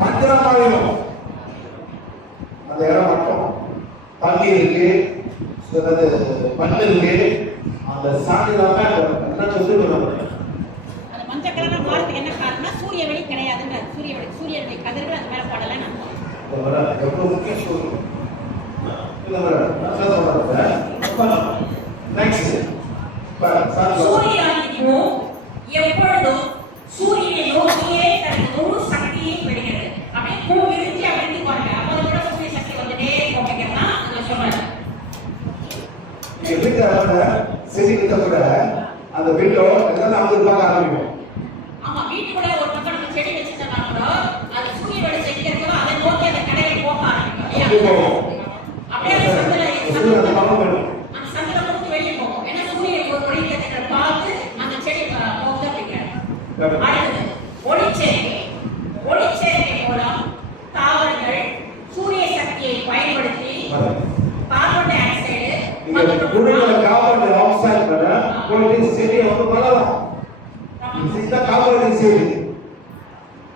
பத்திரமாயிடும். அந்த இடம் மட்டும் தண்ணி இருக்கு, மண் இருக்கு, அந்த சாணிதான் எல்லாம் சொல்லி விட மஞ்சள் கலர் மாறதுக்கு என்ன காரணம்னா சூரிய வெளி கிடையாதுன்ற சூரிய கதிர்கள் அது மேல படல. எவ்வளவு முக்கியம் சொல்லுங்க. சூரியனும் எப்பொழுதும் சூரியனை நோக்கியே தனது முழு சக்தியை பெறுகிறது. அப்படியே பூ விரிஞ்சு அப்படி பாருங்க, அப்போ கூட சூரிய சக்தி வந்துட்டே போகிறதா சொல்றாங்க. செடிகிட்ட கூட அந்த விண்டோ எல்லாம் அவங்க பார்க்க ஆரம்பிக்கும். ஆமா, வீட்டுக்குள்ள ஒரு பக்கம் நம்ம செடி வச்சிருந்தா கூட அது சூரிய வெளிச்சம் எங்க இருக்கோ அதை நோக்கி அந்த கடையை போக ஆரம்பிக்கும். அப்படியே அந்த சந்திர முழுக்க வெளியே போகும். ஏன்னா சூரியன் ஒரு ஒளிக்கத்தை பார்த்து அந்த செடி போக பிடிக்காது. அடுத்தது ஒளிச்சேர்க்கை மூலம் தாவரங்கள் சூரிய சக்தியை பயன்படுத்தி carbon di oxide carbon di oxide செடியை வந்து வளரும். இந்த கார்பன் டை ஆக்சைடு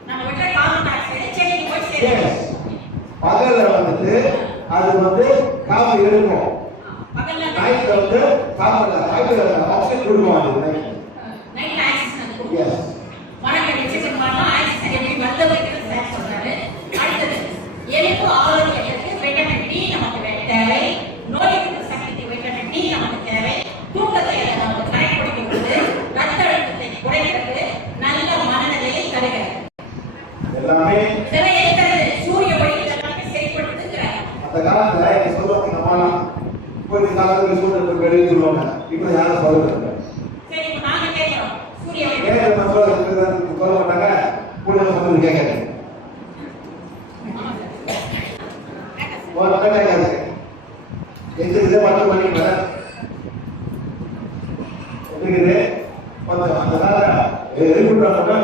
நம்ம விட்ட கார்பன் டை ஆக்சைடு செடிக்கு போய் சேரும். பகல்ல வந்துட்டு அது வந்து கார்பன் எடுக்கும். பகல்ல நைட்ல வந்து கார்பன் ஆக்சைடு கொடுக்கும். நைட் ஆக்சிஜன் கொடுக்கும். மரங்கள் வச்சிருக்க மாதிரி ஆக்சிஜன் எப்படி வந்து வைக்கிறது சார் சொல்றாரு. அடுத்தது எலும்பு ஆரோக்கியத்திற்கு வைட்டமின் டி நமக்கு தேவை. நோய் எதிர்ப்பு சக்திக்கு வைட்டமின் டி நமக்கு தேவை. தூக்கத்தை நமக்கு கரைப்படுத்துகிறது, ரத்த அழுத்தத்தை குறைக்கிறது, நல்ல மனநிலையை தருகிறது. எல்லாமே இதெல்லாம் ஏற்கனவே சூரிய ஒளி எல்லாமே செயல்படுத்துகிறார். அந்த காலத்துல என்ன சொல்லுவாங்க, நம்மலாம் போய் காலத்துல சூரியனுக்கு வெளியே சொல்லுவாங்க. இப்போ யாரும் சொல்லுறாங்க. சரி, இப்போ நாங்க கேட்கிறோம் சூரிய ஒளி சொல்ல மாட்டாங்க. கூட வந்து கேட்கறேன் ஒரு கேட்காது எங்களுக்கு 10 மணிக்கு இருக்குது. அந்த கால எழுப்பிட்டாங்க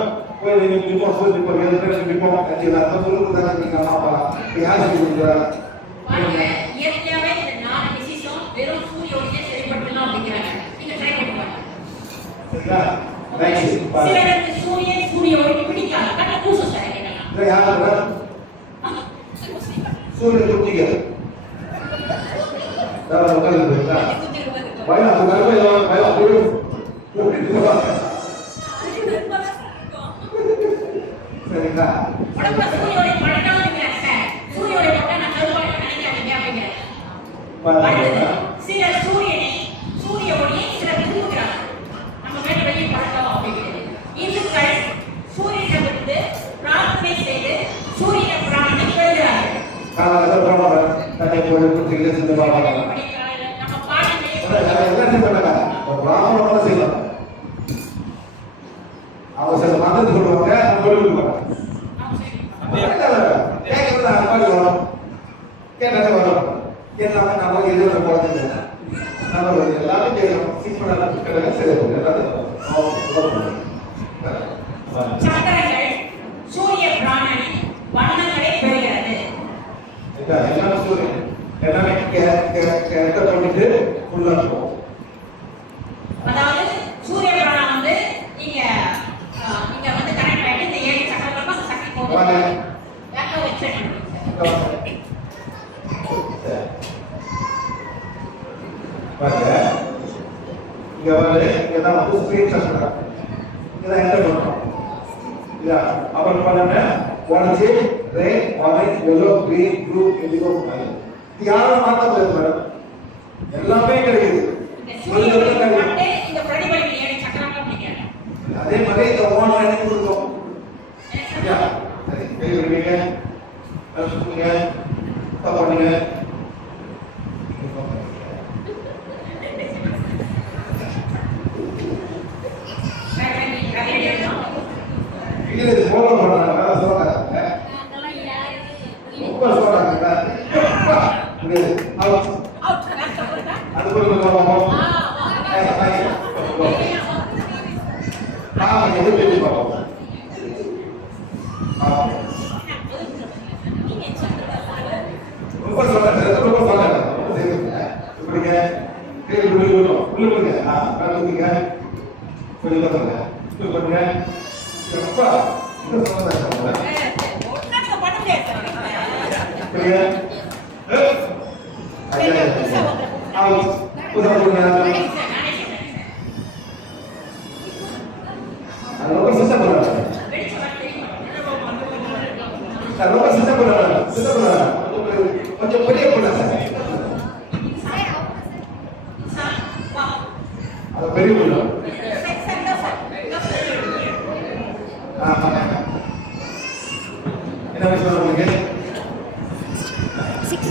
போய் நிற்போம் சொல்லி நிற்போம் 7 பேர் நிற்போம். அதான் சொல்லுறது யார் சொல்லி கொடுக்குறா? இயற்கையாவே இந்த 4 டிசீஸும் வெறும் சூரிய ஒளியே செயல்படுத்தலாம் அப்படிங்கிறாங்க. நீங்க ட்ரை பண்ணி பாருங்க. சரியா? நெக்ஸ்ட் சிலருக்கு சூரிய ஒளி பிடிக்காது. கண்ண கூசம் சார் கேட்கலாம். இதை யாருன்னா சூரிய குத்திக்க சரிங்களா? உடம்புல சூரிய ஒளி படணும் அப்படிங்கிறாங்க சார். சூரிய ஒளி பட்டா நான் கருப்பாக நினைக்காதீங்க அப்படிங்கிறாங்க. சிலர் சூரிய ஒளியை சிலர் விரும்புகிறாங்க. நம்ம மேல வெளியே படணும் அப்படிங்கிறது. இந்துக்கள் சூரியனிடமிருந்து பிரார்த்தனை செய்து சூரிய பிராணனை பெறுகிறார்கள். நம்ம பாடமே அவங்க சில மந்திரத்தை சொல்லுவாங்க, கேட்டாலே வரும். எல்லாமே நம்ம எதிர்ப்பு குழந்தைங்க நம்ம எல்லாமே கேட்கணும். சிம்பிளான சக்கரங்கள் சூரிய பிராணனை வண்ணங்களை பெறுகிறது. எல்லாமே சூரியன் எல்லாமே பண்ணிட்டு ஃபுல்லா இருக்கும். அதாவது சூரிய பிராணம் வந்து நீங்க வந்து கனெக்ட் ஆயிட்டு இந்த 7 சக்கரங்களுக்கும் சக்தி போகுது. யாரோ வெச்சேன் பாருங்க, இங்க வந்து இங்கதான் வந்து ஸ்கிரீன் சக்கரம். இதான் என்டர் பண்றோம். இதா அப்புறம் பாருங்க, orange, red, orange, yellow, green, blue, indigo, green. இது யாரும் மாத்த முடியாது மேடம். எல்லாமே கிடைக்குது. இந்த பிரதிபலிப்பு 7 சக்கரங்கள் அப்படிங்கிறாங்க. அதே மாதிரி இந்த ஓன் லைன் கொடுத்தோம். சரியா? சரி, கை விடுவீங்க, சுத்துங்க, பண்ணுங்க. இது ஃபாலோ பண்றாங்க, வேற சொல்றாங்க. ரொம்ப சொல்றாங்க. அவுட் அது போய் போவோம். இது பேசி போவோம். ரொம்ப சொல்றாங்க, ரொம்ப சொல்றாங்க. இப்படிங்க கேள்வி உள்ள போங்க. வேற சொல்லுங்க. சொல்லி பாருங்க. பண்ணுங்க. எப்பா இந்த சொன்னதா ஒண்ணாக்க பண்ண முடியாது சார். புரியுதா? நீங்க புதுசா ஒருத்தர் அவுட். புதுசா போடுங்க. நானே சொல்றேன் சார். அது ரொம்ப சிஸ்டம் பண்ணுறாங்க. வெடிச்ச வார்த்தை தெரியுமா? ரொம்ப சிஸ்டம் பண்ணுறாங்க. சிஸ்டம் பண்ணுறாங்க. கொஞ்சம் பெரிய பொண்ணு சார். சார் வா. அது பெரிய பொண்ணு. சார் தான் சார். என்ன வயசு உங்களுக்கு? 16.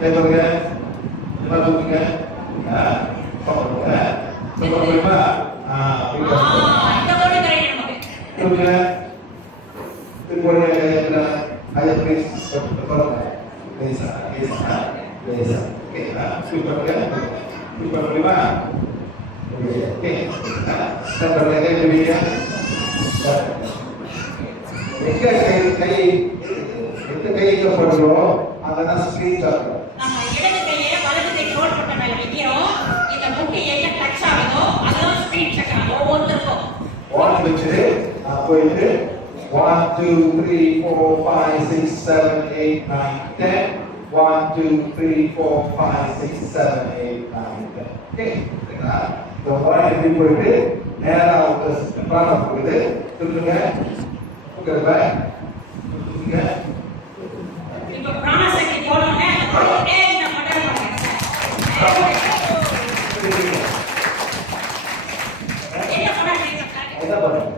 கை பாருங்க. என்ன தூக்குங்க? பாருங்க. சொல்லுங்க. இந்த போடு கரெக்ட் நமக்கு. தூக்குங்க. திருப்பூர்ல ஹையர் பிரைஸ் பாருங்க. லேசா. ஓகே. சூப்பர் முடியுமா? ஓகே. சென்டர்ல கை பிடிங்க. எங்க கைக்கு போடுறோம் அதான் ஸ்கிரீன் ஷாட். நம்ம இடது கையை வலது கை ரோல் பண்ண மேல வைக்கிறோம். இந்த முட்டி எங்க டச் ஆகுதோ அதுதான் ஸ்பீட் சக்கரம் ஒவ்வொருத்தருக்கும். ஒன் வச்சு போயிட்டு 1 2 3 4 5 6 7 8 9 10 1 2 3 4 5 6 7 8 9 10. ஓகே சரிங்களா? இந்த ஒன் எப்படி போயிட்டு நேரா பிராணம் போகுது. சொல்லுங்க. Okay bye. சொல்லுங்க. இப்ப பிராணசக்தி போடணும்னா அப்படியே இந்த மடல் பண்ணுங்க சார். என்ன பண்ணாதீங்க சார். என்ன பண்ணுங்க?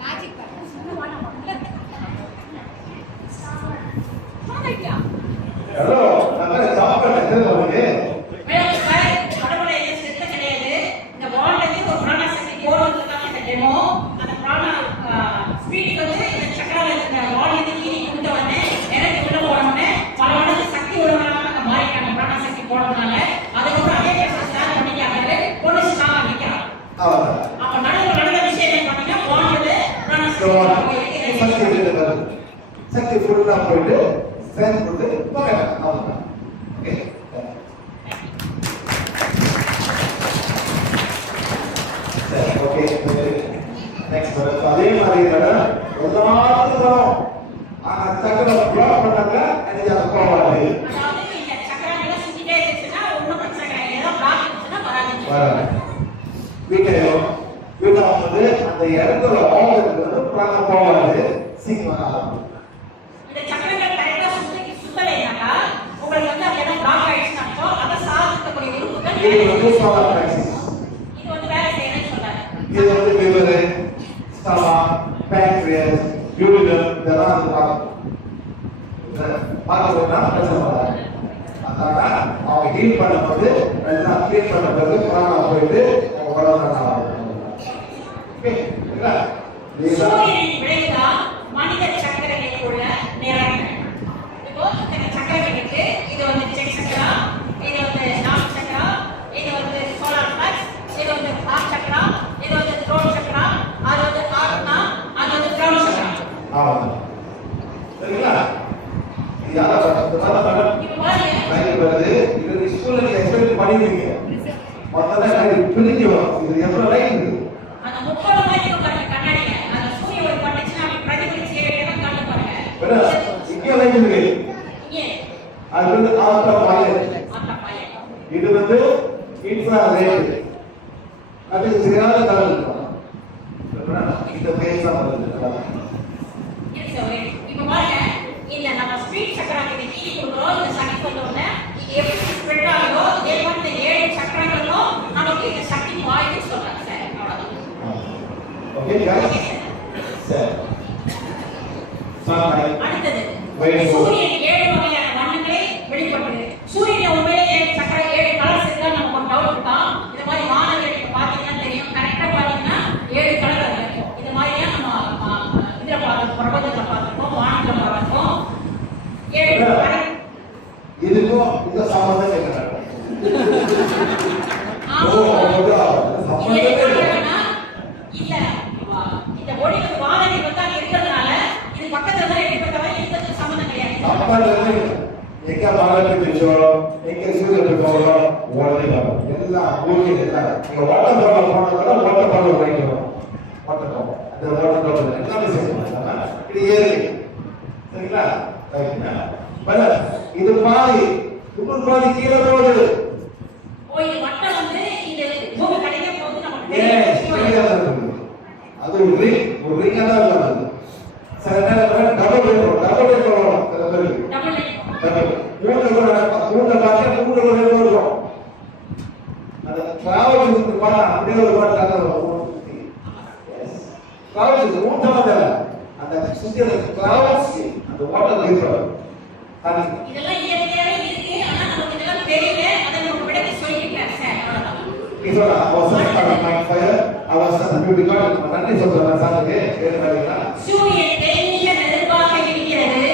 மேஜிக் பண்ண சொன்ன வாடா பண்ணல. சாப்பிட்டா. ஹலோ நான் சாப்பிட்டேன் எத்தனை வந்து மேலும் சார் கடவுளை எது செத்த கிடையாது. இந்த வால்ல ஒரு பிராணசக்தி போடுறதுக்காக இந்த டெமோ அந்த பிராண ஸ்பீட் வந்து இந்த சக்கரால இந்த வால் இது கீழே கொண்டு வந்து எனக்கு உள்ள போனோம்னே பல மடங்கு சக்தி உள்ளவனாக மாறிட்டாங்க பிராணசக்தி போடுறதுனால. அதுக்கப்புறம் அதே பேச ஸ்டார்ட் பண்ணிட்டாங்க. பொண்ணு ஸ்டார்ட் நிற்கிறான். அவ்வளோதான். அப்ப நடந்த விஷயம் என்ன பண்ணீங்க? வால்ல பிராணசக்தி சக்தி ஃபுல்லா போயிட்டு ஸ்ட்ரென்த் கொடுத்து போங்க. அவ்வளோதான். ஓகே சரி ஓகே நெக்ஸ்ட் அதே மாதிரி எல்லாத்துக்கும் வரும். சக்கரம் பிளாக் பண்ணாங்க எனக்கு அது போகாது. அதாவது இந்த சக்கரங்களை சுத்திட்டே இருந்துச்சுன்னா ஒன்றும் பிரச்சனை கிடையாது. ஏதோ பிளாக் இருந்துச்சுன்னா வராது. வராது. வீட்டை வந்து அந்த இடத்துல ஆகிறது பிளாக் போகாது. சீக்கிரம் வராது. இந்த சக்கரங்கள் கரெக்டா சுத்தலைனாக்கா உங்களுக்கு வந்து அது ஏதோ பிளாக் ஆயிடுச்சுனாக்கோ அதை சாதிக்கக்கூடிய உறுப்புகள் இது வந்து சோலார் பிராக்சிஸ். இது வந்து வேலை செய்யணும்னு சொல்றாங்க. இது வந்து liver, stomach, pancreas, duodenum இதெல்லாம் வந்து பார்க்கணும். பார்க்கணும்னா பிரச்சனை வராது. அதனால அவங்க ஹீல் பண்ணும்போது எல்லாம் க்ளீன் பண்ண பிறகு பிராணா போயிட்டு அவங்க உடம்பு நல்லா ஆகும். ஓகே சரிங்களா? சூரியனின் விளைவுதான் மனித சக்கரங்களில் உள்ள நிறங்கள். இப்போ இந்த சக்கரங்கள் இருக்கு. இது வந்து செக் சக்கரா, இது வந்து நாக் சக்கரா, இது வந்து சோலார் பிளக்ஸ், இது வந்து ஹார்ட் சக்கரா, இது வந்து த்ரோட் சக்கரா, அது வந்து ஆத்மா, அது வந்து கிரவுண்ட் சக்கரா. ஆமாம் சரிங்களா? இது யாராவது இப்போ பாருங்க லைன் வருது. இது ஸ்கூல்ல நீங்க எக்ஸ்பெரிமெண்ட் பண்ணிருக்கீங்க. மொத்தம் பிரிஞ்சு வரும். இது எவ்வளவு லைன் இருக்கு? அந்த முக்கோண மாதிரி பாருங்க கண்ணாடியில அந்த சூரிய ஒளி பட்டுச்சுன்னா அப்படி பிரதிபலிச்சு ஏறியதான் கண்ணு பாருங்க. இங்கே லைன் இருக்கு. இங்கே அது வந்து ஆல்ட்ரா வயலட். ஆத்மா பாருங்க. இது வந்து இன்ஃப்ரா ரெட். அது சரியான கலர் இருக்கும். இந்த பேஸ் தான் வருது. இருக்கு சார். இப்போ பாருங்க இல்ல நம்ம ஸ்பீட் சக்கரத்தை கீழே கொடுக்குறோம். இந்த சக்தி கொண்டோம்னா இது எப்படி ஸ்ப்ரெட் ஆகுதோ அதே மாதிரி இந்த 7 சக்கரங்களும் நமக்கு இந்த சக்தி வாயுன்னு சொல்றாங்க சார். அவ்வளவுதான். ஓகே गाइस சரி சார் அடுத்தது Very good. சூரியன் 7 வகையான வண்ணங்களை வெளிப்படுத்துது. சூரியன் உண்மையிலே 7 சக்கர 7 கலர்ஸ் இருக்கா நமக்கு ஒரு டவுட் இருக்கும். இந்த மாதிரி வானவியல் பாத்தீங்கன்னா தெரியும். கரெக்டா பாத்தீங்கன்னா 7 கலர் இருக்கும். இந்த மாதிரியா நம்ம இதுல பார்த்து பிரபஞ்சத்துல பார்த்துருக்கோம், வானத்துல பார்த்துருக்கோம். 7 கலர். இதுக்கும் இந்த சம்பந்தம் கேக்குறாங்க. ஆமா. சம்பந்தமே இல்ல இந்த ஒளி வந்து வானவில் வந்து அங்க இருக்கிறதுனால இது பக்கத்துல தான் இருக்கிறதுனால இதுக்கு சம்பந்தம் கிடையாது. சம்பந்தமே எங்க பாலத்துக்கு பிடிச்சோம், எங்க சூரியனுக்கு போகிறோம், உடனே வரும். எல்லாம் ஊருக்கு எல்லாம். நீங்க வாட்டர் பால் போனதால வாட்டர் பால் வாங்கிக்கிறோம். clouds ஊட்டமதல அந்த சுத்தி அந்த clouds அந்த வாட்டர் வேப்பர் அது இதெல்லாம் இயற்கையாவே இருக்கு ஆனா நமக்கு இதெல்லாம் தெரியல அதை நம்ம விடக்கு சொல்லிட்டேன் சார் அவ்வளவுதான் இதோட அவசரம் my fire அவசரம் because நன்றி சொல்றேன் சாருக்கு கேளுங்களா சூரியன் தேனிய நெருப்பாக இருக்கிறது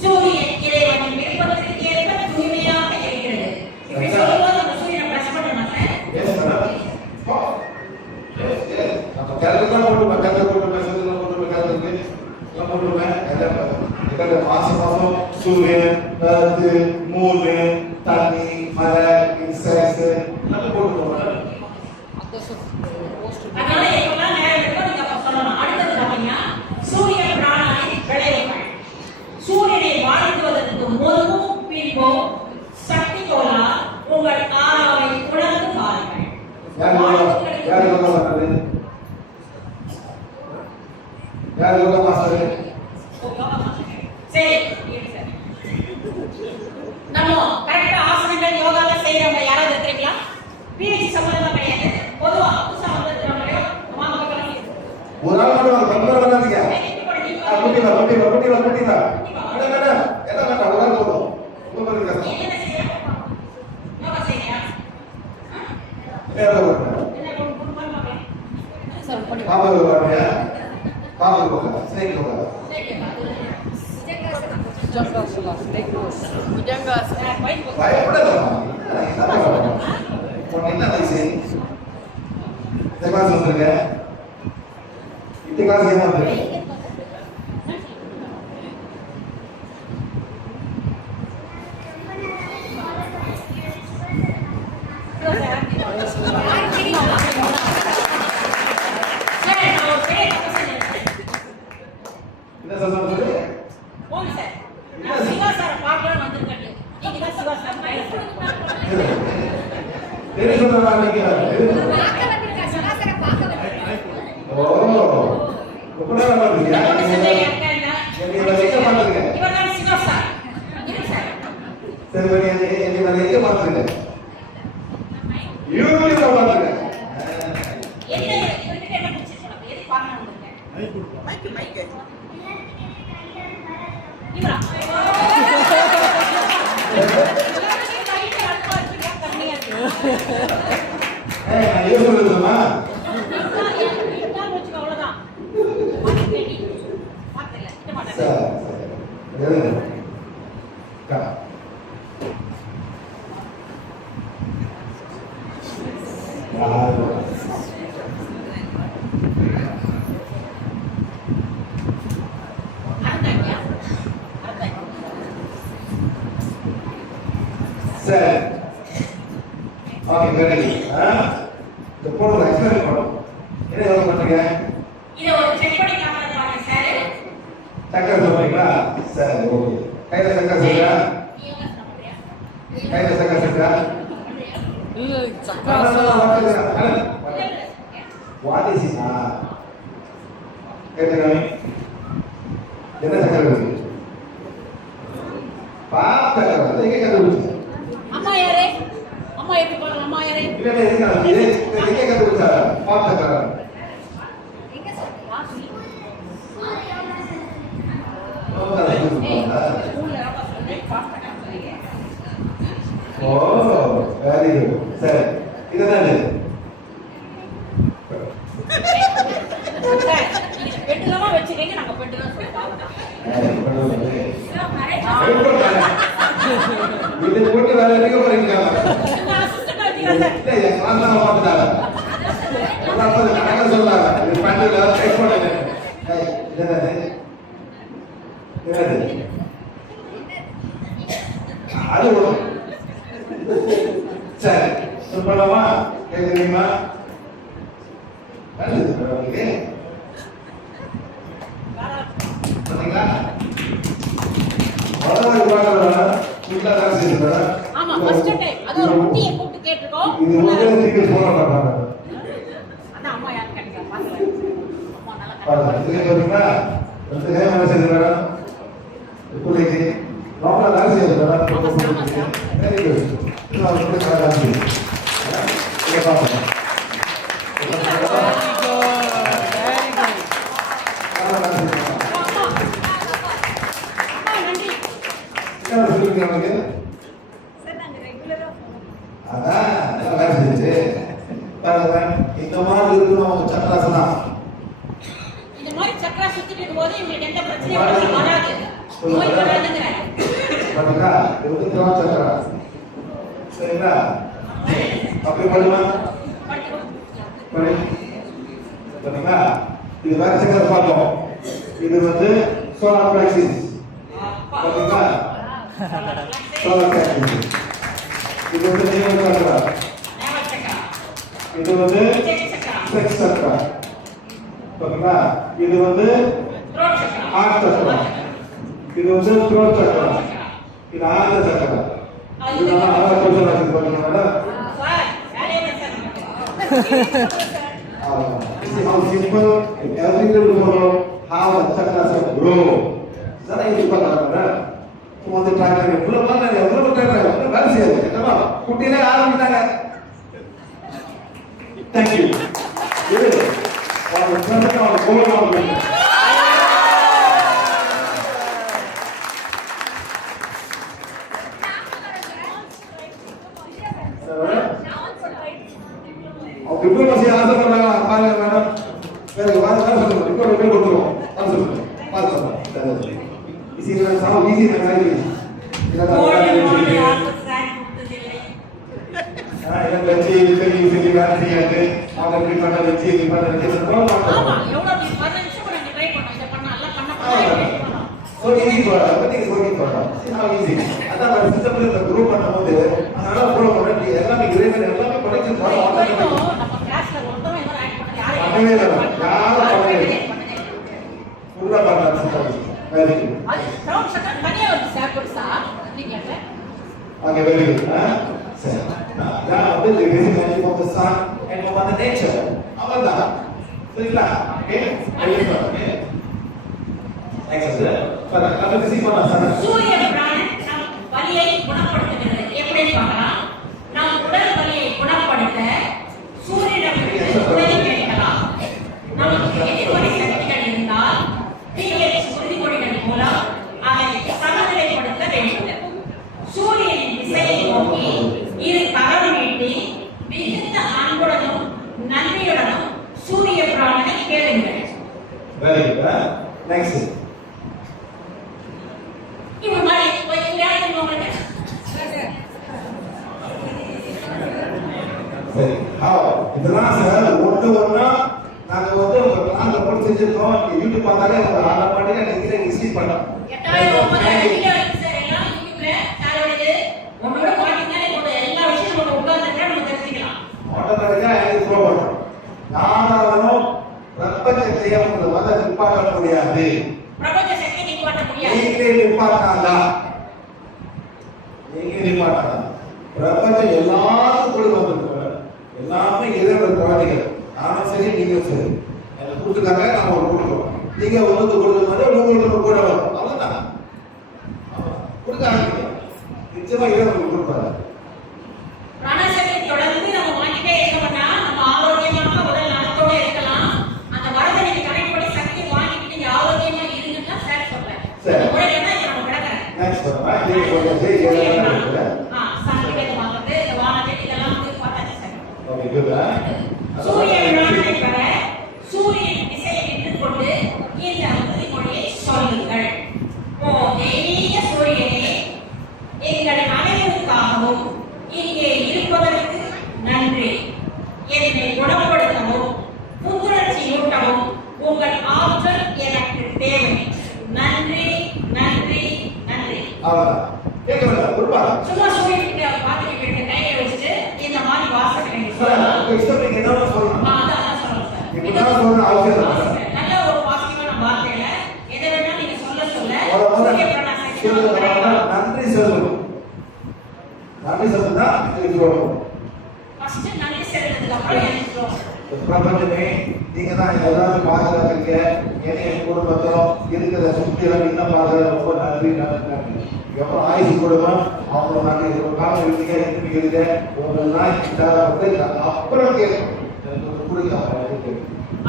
சூரியன் இறைவனின் விருப்பத்திற்கு ஏற்ப தூய்மையாக இருக்கிறது இப்படி சொல்லும்போது நம்ம சூரியனை பிரஸ் பண்ணணும் சார் yes madam yes நம்ம கேலண்டர் போட்டு பக்கத்துல போட்டு மெசேஜ்ல போட்டு பக்கத்துல எல்லாம் போட்டுருவேன் எல்லாம் மாசம் சூரியன் earth moon தண்ணி மழை insects எல்லாம் போட்டுருவோம் அதனால எப்பெல்லாம் நேரம் இருக்கோ நீங்க அப்ப சொல்லணும் அடுத்தது பாத்தீங்கன்னா சூரிய பிராணனை விளைவுகள் சூரியனை வாழ்த்துவதற்கு முன்பும் பின்பும் சக்தி கோலா உங்கள் ஆறாவை உணர்ந்து பாருங்கள் யார் யோகா பண்றது யார் யோகா மாஸ்டர் சரி சரி நம்ம கரெக்டா ஆசனங்கள் யோகால செய்யறவங்க யாராவது இருக்கிறீங்களா பிஹெச் சம்பந்தமா கிடையாது பொதுவா புதுசா வந்திருக்கிறவங்களோ வாங்க பார்க்கலாம் ஒரு நாள் மட்டும் கம்பேர் பண்ணாதீங்க குட்டிடா மேடம் எல்லாம் வேண்டாம் ஒரு நாள் போதும் ரொம்ப பெரிய கஷ்டம் என்ன செய்ய யோகா செய்யறியா ஏதோ என்ன ஒரு மாதிரி பார்க்கலாம் சார் பண்ணி பாபா யோகா பாபா யோகா ஸ்னேக் யோகா பயப்படாதம்மா என்ன வயசு இந்த கிளாஸ் வந்துருங்க இந்த கிளாஸ் ஏன் வந்துருங்க என்ன சொல்றது போங்க சார் நான் சிவா சார் பார்க்கலாம் வந்திருக்கேன் நீங்க தான் சிவா சார் தெரிய சொல்றா நிக்கிறாரு ஓ ரொம்ப நேரம் வந்துருக்கியா என்ன எங்க பாத்துருங்க இவர்தான் சிவா சார் இருக்கு சார் சரி பண்ணி என்ன எங்க பாத்துருங்க யூடியூப்ல பாத்துருங்க என்ன இவர்கிட்ட என்ன பிடிச்சி சொல்லுங்க எது பார்க்கணும் வந்திருக்கேன் மைக் இவரா ஏய் நான் ஏன் சொல்றதுமா சார் எழுதுங்க கா சார் ஓகே வெரி இந்த போட்டோ எக்ஸ்பிளைன் பண்ணணும் என்ன யோகா பண்றீங்க இத ஒரு செக் பண்ணி காமிக்கறாங்க சார் சக்கரை சொல்றீங்களா சார் ஓகே கையில சக்கரை சொல்றா யோகா பண்றியா கையில சக்கரை சொல்றா இல்ல சக்கரை வாட் இஸ் இட் கேட்டீங்க என்ன சக்கரை இருக்கு பாப்பா எங்க கண்டுபிடிச்சு அம்மா யாரே அம்மா எப்படி போறாங்க அம்மா யாரே இல்ல இல்ல எங்க கண்டுபிடிச்சா பாப்பா சக்கரை எங்க சொல்றீங்க ஸ்கூல்ல யோகா சொல்லி பாஸ் பண்ணாங்க ஓ வெரி குட் சரி இதுதான் சார் நீங்க பெட்லாம் வச்சிருக்கீங்க நாங்க பெட்லாம் சொல்லிட்டோம் இது போட்டு வேற எங்க போறீங்க நான் அசிஸ்டன்ட் ஆயிட்டீங்க சார் இல்ல என் கிளாஸ் தான் பாத்துட்டாங்க அப்புறம் கணக்கு சொல்றாங்க இது பண்ணல டைப் பண்ணுங்க என்னது என்னது அது வரும் சரி சொல்லலாமா கேக்குறீங்களா நல்லது உங்களுக்கு பாத்தீங்களா ஆமா ஃபர்ஸ்ட் டைம் அது ஒரு குட்டியை கூப்பிட்டு கேட்டிருக்கோம் இது ஒரே திருப்பி போன மாட்டாங்க அதான் அம்மா யார் கேட்டீங்க பாருங்க அம்மா நல்லா இதுக்கு பாத்தீங்களா ரெண்டு கையை மேல செய்யறா இப்போதைக்கு நார்மலா வேலை செய்யறா வெரி குட் இன்னும் வந்து கரெக்டா இருக்கு இங்க பாருங்க Very good. நமக்கு சக்கராசனா. இந்த மாதிரி சக்கரா சுத்திட்டு இருக்கும்போது இவங்களுக்கு எந்த பிரச்சனையும் வராது. நோய் வராதுங்கிறாங்க. பாத்தீங்களா? இது வந்து திரவ சக்கரா. சரிங்களா? அப்படி பண்ணுமா? பண்ணு. பாத்தீங்களா? இது வேற சக்கரை பார்ப்போம். இது வந்து சோலார் பிளாக்சிஸ். பாத்தீங்களா? சோலார் பிளாக்சிஸ். இது வந்து நேவல் சக்கரா. இது வந்து செக்ஸ் சக்கரா. பாத்தீங்களா? இது வந்து ஹார்ட் சக்கரா. இது வந்து த்ரோட் சக்கரா. இது ஆனந்த சக்கரா. இது நம்ம அழகா சொல்றாங்க பாத்தீங்களா? See how simple every little follow how the chakras grow. Zara ini பாக்கறாங்க. வந்து ட்ரை பண்ணி எவ்வளவு பண்ணாங்க எவ்வளவு ட்ரை பண்ணாங்க வேலை செய்யாது. என்னமா குட்டிலே ஆரம்பிட்டாங்க. Thank you. இது ஒரு பிரச்சனை கோல் ஆகுது. அவங்க இப்போ பசி ஆசைப்படுறாங்க பாருங்க மேடம். வேற வாங்க சொல்லுங்க. இப்போ பேர் கொடுத்துருவோம். அது சொல்லுங்க. பாத்து சொல்லுங்க. ஈஸியா சாவு ஈஸியா காய்கறி. இதெல்லாம் வெச்சி பெரிய பெரிய வேலை செய்யாது. அவங்க இப்படி பண்ண வெச்சி இப்படி பண்ண வெச்சி சொல்றோம். ஆமா எவ்வளவு 10 நிமிஷம் கூட நீ ட்ரை பண்ணு. இத பண்ண எல்லாம் பண்ண So easy for us. Everything is working for us. See how easy. அதான் நம்ம சிஸ்டம்ல இந்த குரூப் பண்ணும்போது அதனால ஃபாலோ பண்ணி எல்லாமே கிரேட் எல்லாமே ப்ரொடக்ஷன் பண்ண ஆட்டோமேட்டிக்கா நம்ம கிளாஸ்ல ஒருத்தவங்க எல்லாம் ஆட் பண்ணி பண்ணவே இல்ல. யாரும் பண்ணவே ஃபுல்லா பண்ணலாம் சிஸ்டம். Very good. அது ரவுண்ட் சக்கர் தனியா ஒரு சாப்பிடுறா நீங்க Okay, very good. சரி. Now வந்து the basic energy of the sun and of the nature. அவ்வளவுதான். சரிங்களா? ஓகே. ஓகே. நெக்ஸ்ட் நம்ம டிசி பண்ணலாம். சூரிய பிராணன் நம் வலியை குணப்படுத்துகிறது. எப்படி பார்க்கலாம்? நம் உடல் வலியை குணப்படுத்த சூரியனிடமிருந்து உதவி கேட்கலாம். நமக்கு எதிர்மறை சக்திகள் இருந்தால் pH உறுதிமொழிகள் மூலம் அதை சமநிலைப்படுத்த வேண்டும். சூரியனின் திசையை நோக்கி இரு கரம் நீட்டி மிகுந்த அன்புடனும் நன்றியுடனும் சூரிய பிராணனை கேளுங்கள். Very good. Next. இவங்க மாதிரி யாரும் உங்களுக்கு சரி. இதெல்லாம் சார் ஒண்ணா நாங்க வந்து உங்க கிளாஸ்ல போட்டு செஞ்சிருக்கோம். யூடியூப் பார்த்தாலே உங்க ஆட்டோமேட்டிக்கா நீங்களே ரிசீவ் பண்ணலாம். 8000 வீடியோ இருக்கு சார் எல்லாம் யூடியூப்ல சாரோடது உங்களோட பாத்தீங்கன்னா இப்போ எல்லா விஷயமும் நம்ம உட்கார்ந்துட்டா நம்ம தெரிஞ்சுக்கலாம். ஆட்டோமேட்டிக்கா எனக்கு ப்ரோ பண்ணும். யாராலும் பிரபஞ்சத்தை உங்களை வந்து நிப்பாட்ட முடியாது. பிரபஞ்ச சக்தி நிப்பாட்ட முடியாது. நீங்களே நிப்பாட்டாதா? நீங்களே நிப்பாட்டாதா? பிரபஞ்சம் எல்லாரும் கூட வந்திருக்காங்க. எல்லாமே இறைவன் குழந்தைகள். நானும் சரி நீங்களும் சரி. எனக்கு கூட்டுக்காங்க நாம ஒரு கொடுக்குறோம். நீங்க வந்து கொடுக்கும்போது உங்களுக்கு கூட வரும். அவ்வளவுதான். கொடுக்க ஆரம்பிங்க. நிச்சயமா இறைவன் கொடுப்பாரு. பிராணசக்தி தொடர்ந்து நம்ம வாங்கிட்டே இருக்கோம்னா நம்ம ஆரோக்கியமாக உடல் நலத்தோட இருக்கலாம். அந்த வரதனை கணக்குப்படி சக்தி வாங்கிட்டு நீங்க ஆரோக்கியமா இருங்கன்னா சார் சொல்றேன். சரி. உடனே தான் நம்ம கிடக்குறேன். நெக்ஸ்ட் வரமா நீங்க சொல்லுங்க. சர்டிபிகேட் வாங்குறது இந்த வானத்தை இதெல்லாம் வந்து பார்த்தாச்சு சார். Okay good. சூரிய பிராணனை பெற சூரியன் திசையை நின்றுகொண்டு இந்த உறுதிமொழியை சொல்லுங்கள். ஓ தெய்வீக சூரியனே, எங்கள் அனைவருக்காகவும் இங்கே இருப்பதற்கு நன்றி. என்னை குணப்படுத்தவும் புத்துணர்ச்சியூட்டவும் உங்கள் ஆற்றல் எனக்கு தேவை. நன்றி நன்றி நன்றி. அவ்வளவுதான். கேட்க வேண்டாம். கொடுப்பா. சும்மா சூரியன்கிட்ட பார்த்துட்டு கையை வச்சுட்டு இந்த மாதிரி வாசனை சார் உங்க இஷ்டம் நீங்க என்ன சொல்லணும். அதான் சொல்லணும் சார். இப்பதான் சொல்லணும் அவசியம் இல்லை. நல்ல ஒரு பாசிட்டிவான வார்த்தையில எதை வேணா நீங்க சொல்ல நன்றி சொல்லணும். நன்றி சொல்லுதா இது வரும். ஃபர்ஸ்ட் நன்றி செலுத்துறதுக்கு அப்புறம் எனக்கு சொல்லணும். பிரபஞ்சமே நீங்க தான் எல்லாரும் பாதுகாக்கிறீங்க. என் குடும்பத்திலும் இருக்கிற சுத்தியில நீங்க பாதுகாக்க ரொம்ப நன்றி நன்றி. எவ்வளவு ஆயுசு கொடுக்கணும் அவங்க நன்றி. ஒரு காலம் இருக்கீங்க இருக்கீங்க ஒரு நாள் அப்புறம் கேட்கணும். எனக்கு ஒரு பிடிக்கும்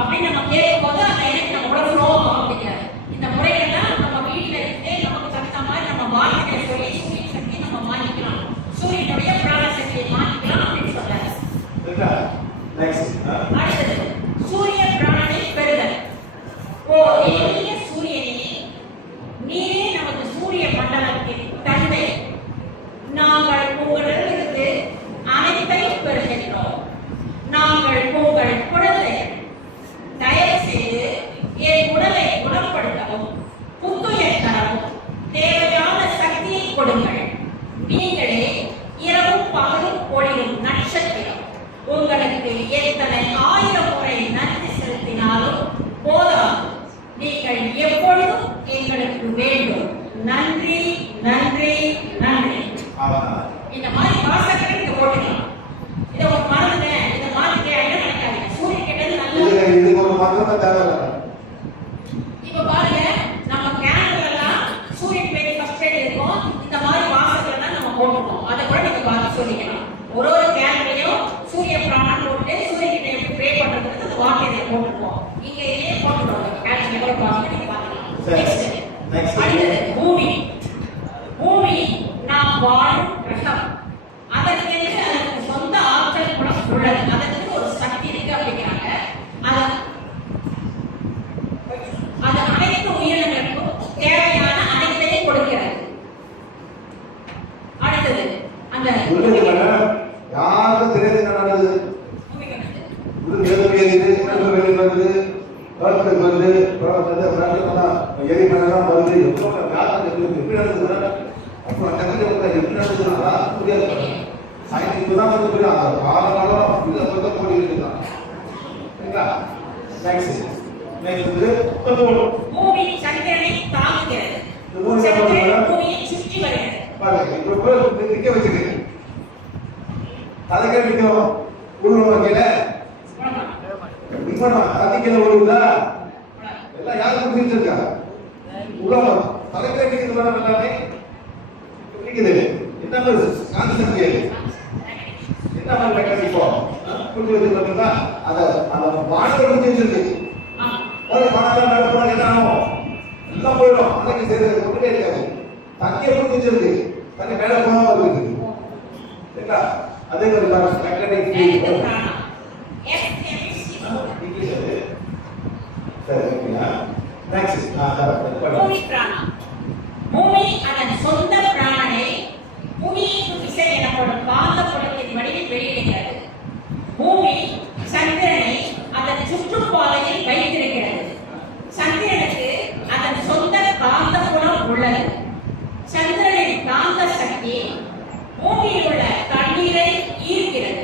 அப்படின்னு நம்ம கேட்கும்போது அந்த எனக்கு நம்ம உடல் ஃப்ளோ ஆகுங்க. இந்த முறையில தான் நம்ம வீட்டில் இருந்தே நமக்கு தகுந்த மாதிரி நம்ம வார்த்தைகளை சொல்லி சூரியன் சக்தி நம்ம மாற்றிக்கலாம். சூரியனுடைய பிராண சக்தியை மாற்றிக்கலாம் அப்படின்னு சொல்றாங்க. நெக்ஸ்ட் அடுத்தது சூரிய நன்றி நன்றி நன்றி. அவ்வளவுதான். இந்த மாதிரி வாசகத்தை நீங்க போட்டுக்கலாம். இதை ஒரு மறந்துங்க, இதை மாத்திக்க அப்படின்னு நினைக்காதீங்க. சூரியன் கேட்டது நல்லது. இதுக்கு ஒரு மந்திரம் தேவையில்லை. இப்ப பாருங்க, நம்ம கேனல்ல எல்லாம் சூரியன் பேர் ஃபர்ஸ்ட் பேர் இருக்கும். இந்த மாதிரி வாசகத்தை தான் நம்ம போட்டுருக்கோம். அதை கூட நீங்க பார்த்து சொல்லிக்கலாம். ஒரு ஒரு கேனல்லையும் சூரிய பிராணம் போட்டு சூரியன் கிட்ட எப்படி ப்ரே பண்றதுக்கு அந்த வாக்கியத்தை போட்டுருக்கோம். இங்க இதே போட்டுருவாங்க. கேனல் கூட பாருங்க, நீங்க பாத்துக்கலாம். நெக்ஸ்ட் அடுத்தது பூமி. பூமி நாம் வாழும் கிரகம். அதற்கு சொந்த ஆற்றல் குணம் உள்ளது. அதற்கு ஒரு சக்தி இருக்கு அப்படிங்கிறாங்க. அது அனைத்து உயிரினங்களுக்கும் தேவையான அனைத்தையும் கொடுக்கிறது. அடுத்தது அந்த யாருக்கும் தெரியாது என்ன நடக்குது. பூமி சந்திரனை தாங்குகிறது. சந்திரன் பூமியை சுற்றி வருகிறது. நிக்க வச்சிருக்கு தலைக்கே நிற்கும் உள்ள வகையில தண்ணிக்கல ஒழுகுதா எல்லாம் யாரும் புரிஞ்சிருக்கா உள்ள தலைக்கே நிற்கிறது எல்லாமே நிற்குது. என்ன கான்செப்ட் என்ன மாதிரி மெக்கானிக்கோ புரிஞ்சு வச்சிருக்கா அதை அந்த மாணவர் புரிஞ்சு வச்சிருக்கு. ஒரு பணம் நடப்போம் என்ன ஆகும் எல்லாம் போயிடும். அன்னைக்கு சரி கொண்டுட்டே இருக்காது. தண்ணியை புரிஞ்சு வச்சிருக்கு. தண்ணி மேல போகாம இருக்குது. சரிங்களா? அதே மாதிரி மேக்னெட்டிக் ஃபீல்ட் இங்கிலீஷ் அது சரி ஓகேங்களா? நெக்ஸ்ட் பூமி பிராணம். பூமி அதன் சொந்த பிராணனை புவியீர்ப்பு விசை எனப்படும் காந்த புலத்தின் வடிவில் வெளியிடுகிறது. பூமி சந்திரனை அதன் சுற்றுப்பாதையில் வைத்திருக்கிறது. சந்திரனுக்கு அதன் சொந்த காந்த புலம் உள்ளது. சந்திரனின் காந்த சக்தி பூமியில் உள்ள தண்ணீரை ஈர்க்கிறது.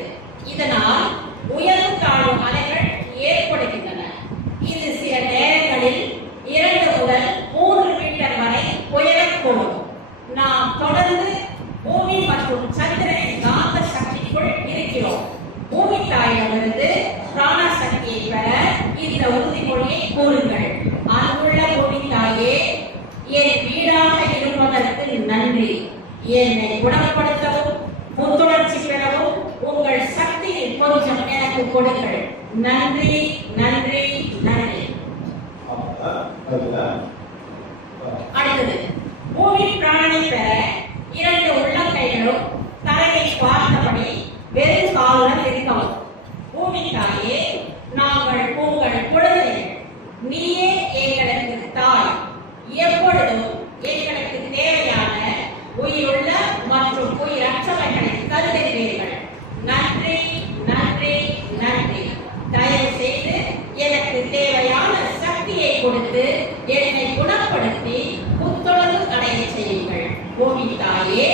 இதனால் உயரும் தாழும் அலைகள் ஏற்படுகின்றன. இது சில நேரங்களில் 2 முதல் 3 மீட்டர் வரை உயரக்கூடும். நாம் தொடர்ந்து பூமி மற்றும் சந்திரனின் காந்த சக்திக்குள் இருக்கிறோம். பூமி தாயிடமிருந்து பிராண சக்தியை பெற இந்த உறுதிமொழியை கூறுங்கள். அன்புள்ள பூமி தாயே, என் வீடாக இருப்பதற்கு நன்றி. என்னை குணப்படுத்தவும் புத்துணர்ச்சி பெறவும் உங்கள் சக்தியில் கொஞ்சம் எனக்கு கொடுங்கள். நன்றி நன்றி நன்றி. அடுத்தது பூமி பிராணனை பெற 2 உள்ளங்கைகளும் தரையை பார்த்தபடி வெறும் காலுடன் இருக்கவும். பூமி தாயே, நாங்கள் உங்கள் குழந்தைகள். நீயே எங்களுக்கு தாய். எப்பொழுதும் எங்களுக்கு தேவையான உயிருள்ள மற்றும் உயிரற்றவைகளை தருகிறீர்கள். நன்றி நன்றி நன்றி. தயவு செய்து எனக்கு தேவையான சக்தியை கொடுத்து என்னை குணப்படுத்தி புத்துணர்வு அடைய செய்யுங்கள். பூமி தாயே,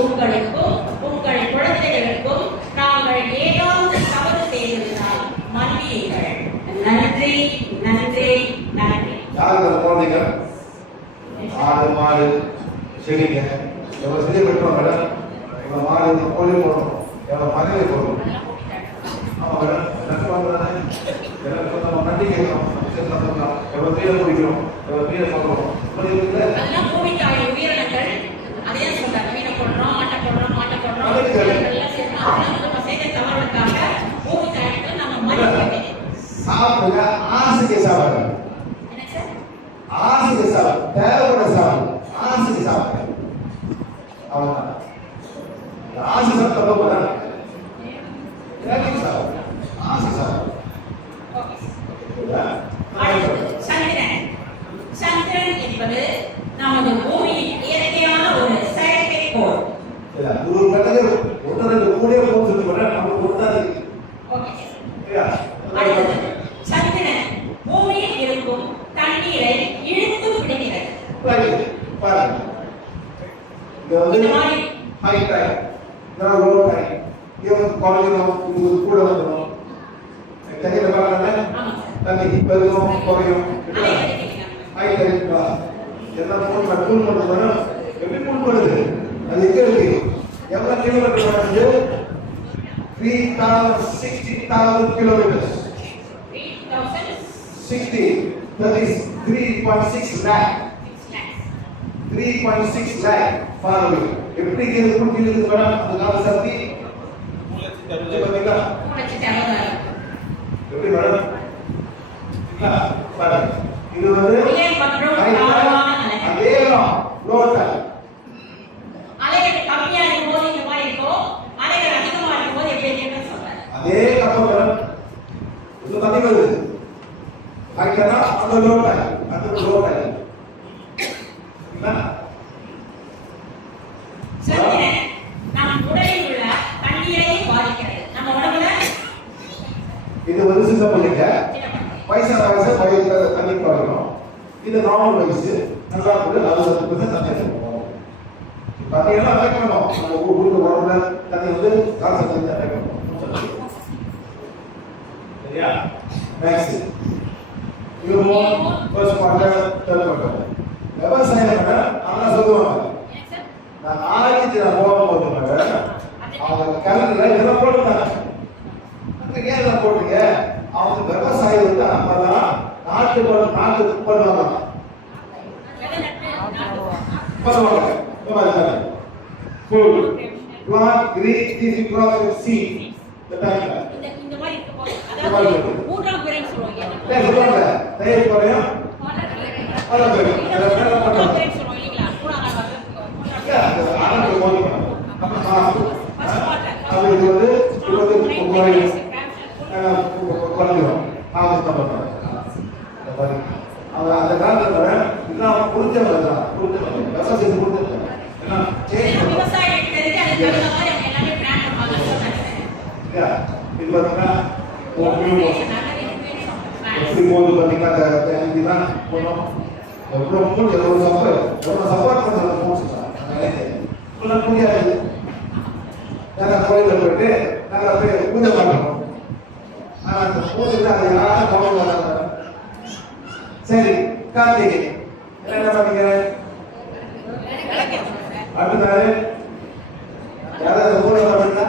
உங்களுக்கும் உங்கள் குழந்தைகளுக்கும் நாங்கள் ஏதாவது தவறு செய்திருந்தால் மன்னியுங்கள். நன்றி நன்றி நன்றி. குழந்தைங்க ஆடு மாடு செடிங்க எவ்வளவு செடி வெட்டுறோம் மேடம். எவ்வளவு மாடு கோழி போடணும், எவ்வளவு மனைவி போடணும். ஆமா மேடம், எனக்கு நம்ம நன்றி கேட்கிறோம். எவ்வளவு நீரை குடிக்கிறோம், எவ்வளவு நீரை சாப்பிடுறோம். அதெல்லாம் பூமி தாய் உயிரினங்கள். அதையே சொல்றாங்க, மீனை போடுறோம், மாட்டை போடுறோம், மாட்டை போடுறோம். நம்ம செய்த தவறுக்காக பூமி தாய்க்கு நம்ம மன்னிப்பு சாப்பிடுங்க. ஆசைக்கு சாப்பிடுங்க. ஆசைக்கு சாப்பிடு, தேவைப்பட சாப்பிடு. ஆசைக்கு சாப்பிடுங்க. அவ்வளவுதான். ஆசை சாப்பிட்டா போதா? தேவைக்கு சாப்பிடு, ஆசை சாப்பிடு. சந்திரன். சந்திரன் என்பது நமது பூமியின் இயற்கையான ஒரு செயற்கைக்கோள். ஒரு கட்டளை 1-2 மூணே போட்டு நமக்கு கொடுத்தாது. சந்திரன் பூமியில் இருக்கும் தண்ணீரை இழுத்து விடுகிறது. பாருங்க, இங்க வந்து ஹை டைம், நான் லோ டைம். இவங்க குறையணும், இது கூட வந்துடும். தண்ணியில பாருங்க, தண்ணி பெருகும் குறையும். ஹை டைம் எல்லாம் கூல் பண்ணுறது எப்படி கூல் பண்ணுது? அது எங்க இருக்கு? எவ்வளவு கிலோமீட்டர் வருது? 60,000 kilometers. 60, that is 3.6 lakh. 3.6 lakh far away. எப்படி கேது குடிக்கிறது மேடம்? அதனால சக்தி பாத்தீங்களா? எப்படி மேடம்? பாருங்க, இது வந்து அதே லோட்டல். அலைகள் கம்மியா இருக்கும்போது இந்த மாதிரி இருக்கும், அலைகள் அதிகமா இருக்கும்போது எப்படி இருக்குன்னு சொல்றேன். அதே கப்பல் மேடம் இது தண்ணி வருது. அதுக்கெல்லாம் அந்த லோட்டல், அந்த லோட்டல் என்ன? சந்திரன் நம் உடலில் உள்ள தண்ணீரை பாதிக்கிறது. நம்ம உடம்புல இது வந்து சின்ன பிள்ளைங்க வயசான வயசுல தண்ணி குறைக்கணும். இது நார்மல் வயசு நல்லா இருக்கு. 60% தண்ணி இருக்கும். தண்ணி எல்லாம் வைக்கணும். நம்ம ஊருக்கு உடம்புல தண்ணி வந்து காசு தண்ணி வைக்கணும். சரியா? நெக்ஸ்ட் இது ஃபர்ஸ்ட் பார்ட் தேர்ட் பார்ட். விவசாயம் நல்லா சொல்லுவாங்க. நான் ஆரம்பிச்சு நான் போகும்போது அவங்க கலந்துல இதெல்லாம் போட்டுருந்தாங்க. ஏன் இதெல்லாம் போட்டுங்க? அவங்க விவசாயம் வந்து அப்பதான் நாட்டு பண்ணுவாங்க. Food, plant, grain, this cross and seed. இந்த மாதிரி இருக்கும்போது அதாவது மூன்றாம் பிறைன்னு சொல்லுவாங்க. சொல்லுவாங்க தயிர் குறையும் அதான் தெரியும். மூன்றாம் பிறைன்னு சொல்லுவாங்க இல்லைங்களா? அது இது வந்து குறைஞ்சிடும். அந்த காலத்துல இதெல்லாம் புரிஞ்சவங்க தான். விவசாயம் புரிஞ்சவங்க விவசாயம் தெரிஞ்சு அதுக்கு தகுந்த மாதிரி அவங்க எல்லாமே பிளான் பண்ணுவாங்கன்னு சொன்னாங்க. இது பார்த்தீங்கன்னா எப்படி போது பார்த்தீங்கன்னா இதுதான் போனோம். எவ்வளவு சப்போர்ட் பண்ணுறது முடியாது. நாங்கள் கோயிலில் போயிட்டு நாங்கள் போய் பூஜை பண்ணணும். அந்த பூஜை அதை யாரும் கவனம் வராங்க. சரி, கார்த்திகை என்ன பண்ணீங்க? அடுத்தாரு யாராவது பூஜை பண்ணீங்களா?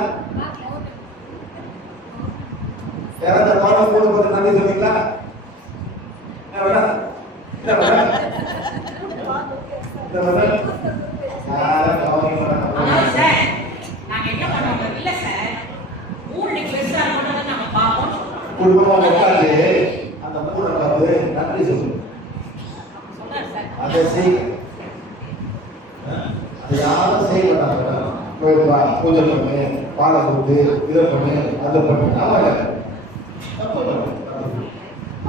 யாராவது பாடம் பூஜை பண்ணி நன்றி சொன்னீங்களா? குடும்பமா உட்காந்து அந்த மூணை பார்த்து நன்றி சொல்லு. அதை செய். அது யாரும் செய்ய மாட்டாங்க. பூஜை பண்ணு, பாலை கொடுத்து, இதை பண்ணு, அதை பண்ணு.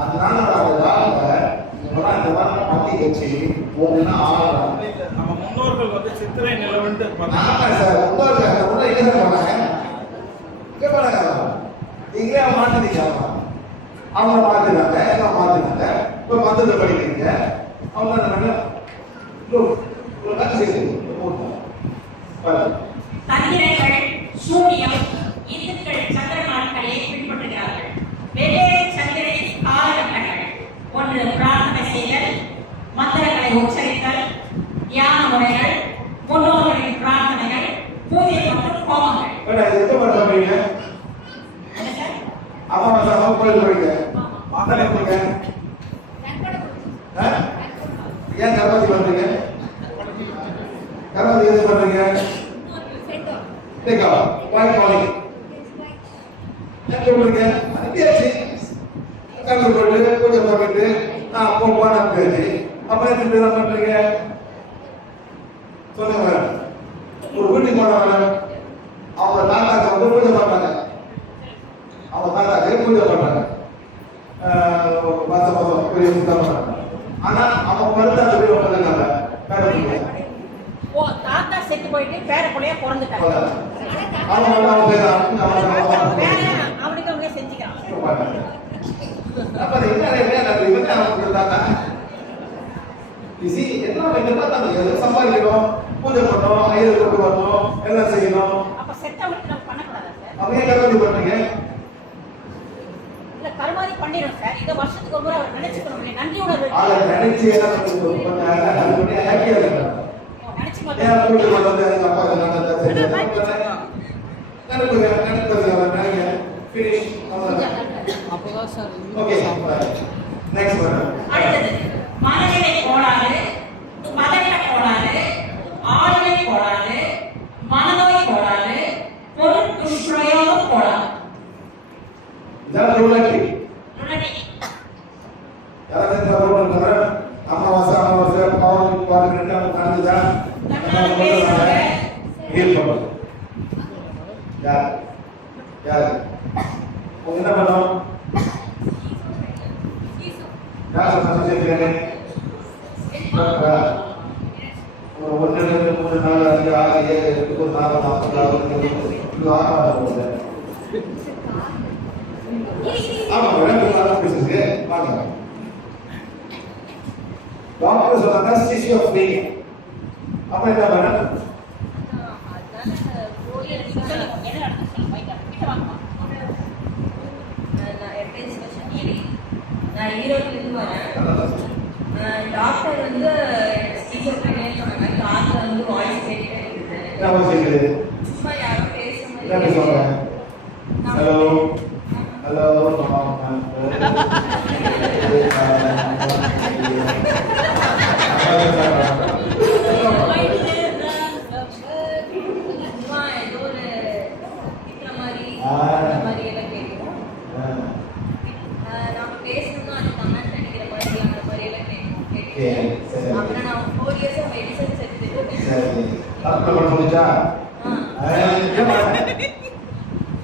அதனால அந்த வாரம் பத்தி வச்சு ஒன்னா ஆகலாம். நம்ம முன்னோர்கள் வந்து சித்திரை நிலவன்ட்டு சார் முன்னோர்கள் என்ன பண்ணாங்க? இங்க பண்ணாங்க. நீங்களே மாத்தினீங்க. அவங்க மாத்தினாங்க, எல்லாம் மாத்தினாங்க. இப்ப மந்தத்தை படிக்கிறீங்க. அவங்க தந்திரங்கள், சூனியம், இந்துக்கள் சந்திர நாட்களை பின்பற்றுகிறார்கள். வெவ்வேறு சந்திரனின் காலகட்டங்கள். ஒன்று பிரார்த்தனை செய்தல், மந்திரங்களை உச்சரித்தல், தியான முறைகள், முன்னோர்களின் பிரார்த்தனைகள், பூஜை மற்றும் ஹோமங்கள். கோயில் போறீங்க, மாதனை போறீங்க, ஏன் கர்மதி பண்றீங்க? கர்மதி எது பண்றீங்க? வாய் காலிங் சொல்றீங்க. கல்லூரி போயிட்டு பூஜை பண்ணிட்டு அப்போ போன பேச்சு அப்புறம் என்ன பண்றீங்க சொல்லுங்க. ஒரு வீட்டுக்கு போனவங்க அவங்க தாத்தாக்கு வந்து பூஜை பண்றாங்க. அவங்க தாத்தாக்கு பூஜை பண்றாங்க. மாசம் மாசம் பெரிய பூஜை பண்றாங்க. ஆனா அவங்க மருந்து அந்த வீடு உட்காந்துருக்காங்க. ஓ, தாத்தா செத்து போயிட்டு பேர பிள்ளையா பிறந்துட்டாங்க. அவனுக்கு அவங்க செஞ்சுக்கிறாங்க. சம்பாதிக்கணும், பூஜை பண்ணணும், ஐயர் கொண்டு வரணும், எல்லாம் செய்யணும். அப்ப செத்த விட்டு நம்ம பண்ணக்கூடாது சார். அப்படியே கருமாதி பண்றீங்க? இல்ல கருமாதி பண்ணிடும் சார். இதை வருஷத்துக்கு ஒரு முறை அவர் நினைச்சுக்கணும். நன்றி உணர்வு அதை நினைச்சு என்ன பண்ணுவோம், அது பண்ணி ஹாப்பியா இருக்கணும். நினைச்சு ஏன் அப்படி வந்து எங்க அப்பா என்ன சரி நினைப்பது ஃபினிஷ் அப்போதான் சார் ஓகே நெக்ஸ்ட் ஒன். அடுத்தது மனநிலை கோளாறு, மதநிலை கோளாறு, ஆளுமை கோளாறு, மனநோய் கோளாறு, பொருள் துஷ்பிரயோகம் கோளாறு. இதான் ரூலட்டி. நுண்ணி. யாராவது இந்த ரூல் இருக்கற அமாவாசை பௌர்ணமி ரெண்டு நடந்துதா ஹீல் பண்ணும். யார் என்ன பண்ணோம்? யார் சொன்ன செய்யறேன்? ஒரு 1 2 3 4 5 6 7 8 9 10 11 12 ஆமா ரெண்டு நாள் பேசுது வாங்க. டாக்டர் சொன்னாங்க ஸ்கிசோஃப்ரீனியா. அப்ப என்ன பண்ணணும்? நான் ஈரோட்டிலிருந்து வரேன். டாக்டர் வந்து ஸ்கிசோஃப்ரீனியா சொன்னாங்க. காதுல வந்து வாய்ஸ் கேட்டுட்டே இருக்குது. என்ன செய்யுது? சும்மா யாரும் பேசுற என்ன மாதிரி சொல்றாங்க? ஹலோ ஹலோ சும்மா ஏதோ ஒரு திட்டுற மாதிரி அந்த மாதிரி எல்லாம் கேட்கும். நாம பேசணும்னா அது கமெண்ட் அடிக்கிற மாதிரி அந்த மாதிரி எல்லாம் கேட்கும். அப்புறம் நான் 4 இயர்ஸா மெடிசன்ஸ் எடுத்துட்டு இருக்கேன். சரி டாக்டர் பண்ண முடிஞ்சா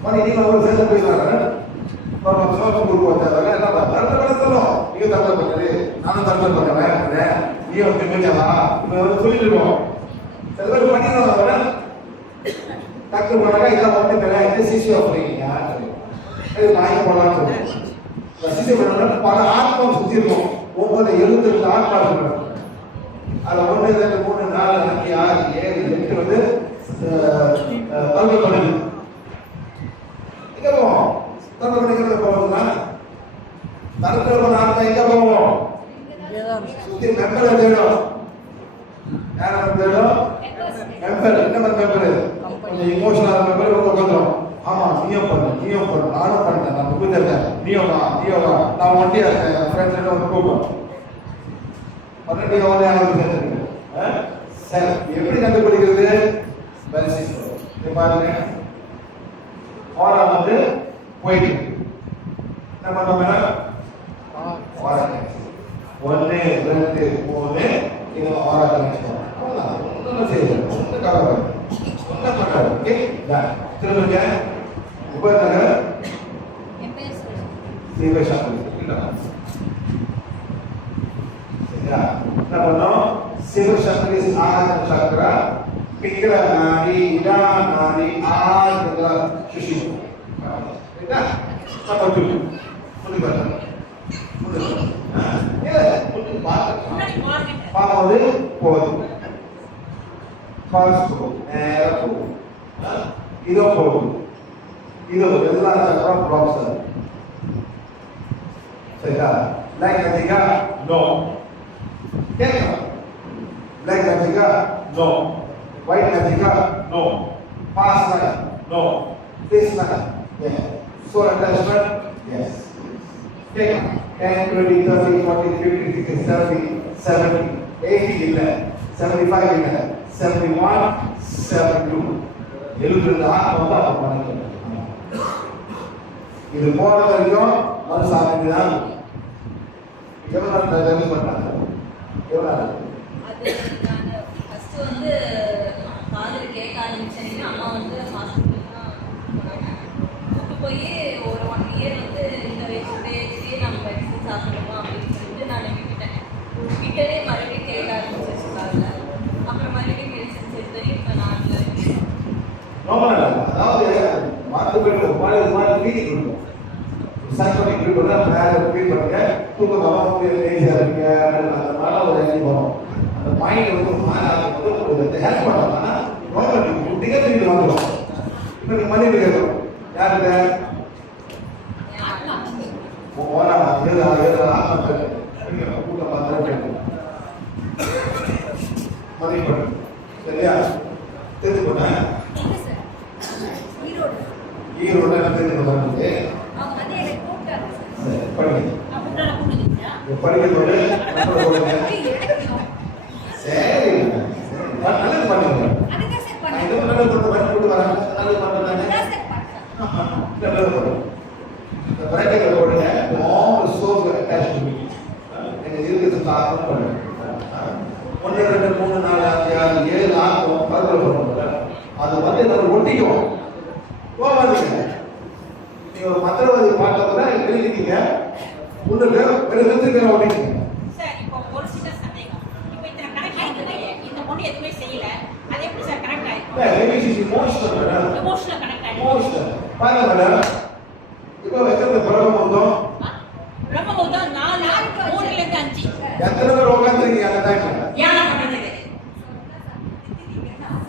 மணி நீங்க ஒரு சேர்ந்து போயிடுறாங்க. சோப்பு குரூப் வச்சாங்க என்ன தரத்தை பண்ண சொல்லும். நீங்க தரத்தை பண்ணுறது நானும் தரத்தை பண்ணுறேன். நீ வந்து முடிஞ்சாதா இப்போ வந்து சொல்லிட்டுருக்கோம். சில பேர் பண்ணிடுவாங்க. டாக்டர் பண்ணாங்க இதான் வந்து இது ஸ்கிசோஃப்ரீனியா இது வாங்கி போடலாம்னு சொல்லுவோம். ஸ்கிசோஃப்ரீனியா பல ஆத்மா சுற்றி இருக்கும். ஒவ்வொரு 72 ஆத்மா இருக்கணும். அதில் 1 2 3 4 5 6 7 8 வந்து தர்ம பண்ணுது. எங்க போவோம்? தர்ம பண்ணிக்கிறது போவோம்னா தர்ம ஆத்மா எங்க போவோம்? சுற்றி மெம்பரை தேடும். யாரை தேடும்? மெம்பர். என்ன மெம்பர்? கொஞ்சம் இமோஷனல் மெம்பர் உட்காந்துரும். ஆமா நீயும் பண்ணு நானும் பண்ணேன் நான் புரிஞ்சிருக்கேன் நீயும் வா நான் ஒண்டியா இருக்கேன் ஃப்ரெண்ட்ஸ் வந்து கூப்பிடும் நீங்க வந்து யாராவது சேர்த்துருக்கீங்க. சரி எப்படி கண்டுபிடிக்கிறது? பாருங்க ஆரா வந்து போயிட்டு என்ன பண்ணோம்? ஆரா 1 2 3 இது ஆரா கனெக்ஷன் ஒன்றும் செய்யல ஒன்றும் கவலை ஒன்றும் பண்ணாது. ஓகே திரும்ப உபநகர் சிவசாமி சரியா என்ன பண்ணோம்? சிவசக்தி ஆத்ம சக்கரா பிங்கல நாடி இடா நாடி ஆத்ம சுஷி சரியா நம்ம புடி பாருங்க புடி பாருங்க போகுது ஃபாஸ்ட் போகுது நேரா போகுது இதோ போகுது இதோ எல்லா சக்கரம் பிளாக்ஸ் ஆகுது சரியா லைக் அதிகா நோ கேட்கலாம் black magica no white magica no past life no this life yeah soul attachment yes take 10 20 30 40 50 60 70 70 80 இல்ல 75 இல்ல 71 72 72 ஆத்மா தான் பண்ணிக்கலாம். இது போற வரைக்கும் அது சாப்பிட்டு தான் எவ்வளவு டெவலப் பண்ணாங்க எவ்வளவு அது நான் ஃபர்ஸ்ட் வந்து காதில் கேட்க ஆரம்பிச்சேன். அம்மா வந்து ஹாஸ்பிட்டல் தான் போனாங்க. கூப்பிட்டு போய் ஒரு 1 இயர் வந்து இந்த வயசுலேயே நம்ம மெடிசன் சாப்பிடணுமா அப்படின்னு சொல்லிட்டு நான் விட்டுட்டேன். விட்டதே மறுபடியும் கேட்க ஆரம்பிச்சிருச்சு காதில். அப்புறம் மறுபடியும் மெடிசன்ஸ் எடுத்து இப்போ நான் அதாவது மாட்டு ஃபீலிங் இருக்கும். சைக்கோட்டிக் ஃபீல் பண்ணா மேலே ஃபீல் பண்ணுங்க தூக்கமாக லேசியா இருக்கீங்க அதனால ஒரு எனர்ஜி வரும். அந்த மைண்ட் வந்து மாறாது ஒரு ஹெல்ப் பண்ணோம்னா கவர்மெண்ட் டிகேட் வந்துடும். இப்போ நீங்கள் மணி கேட்கணும் யாருக்கு போனா கூட்ட பார்த்து மதிப்படு சரியா தெரிந்து போனேன் எங்க சார்? ஈரோடு. ஈரோடு தெரிந்து போனது அவங்க வந்து எனக்கு கூப்பிட்டாங்க சார். படிங்க அப்படின்னா கூப்பிடுங்க. படிக்கிறதோடு சரி நல்லது பண்ணுங்க அதுக்கு சார் நான் பண்ணேன். இது நல்லது கொண்டு கூட்டு வரேன் நல்லது பண்ணுறேன் அதான் சார் பண்ணேன். நல்லது பண்ணுறேன் இந்த பிராக்டிக்கல் போடுங்க all source attach to me எனக்கு இருக்கிறது தாக்கம் பண்ணுங்க 1 2 3 4 5 6 7 ஆகும் பரவல் பண்ணுங்க அது வந்து நம்ம ஒட்டிக்கும் போவாதீங்க நீங்க ஒரு மந்திரவாதி பார்த்தா எழுதிட்டீங்க முன்னுக்கு எழுதுறதுக்கு ஒட்டிட்டீங்க சார் இப்போ ஒரு சின்ன சந்தேகம். இப்போ இத்தனை கனெக்ட் ஆயிருக்கு. இந்த பொண்ணு எதுவுமே செய்யல. அது எப்படி சார் கனெக்ட் ஆயிருக்கு? maybe she's emotional madam emotional connect ஆயிருக்கு. emotional பாருங்க மேடம் இப்போ வெச்சது பரவம் வந்தோம் பிரம்மபுத்தம் 4 3 ல இருந்து 5. எத்தனை பேர் உட்கார்ந்துருக்கீங்க அந்த டைம்ல தியானம் பண்றதுக்கு.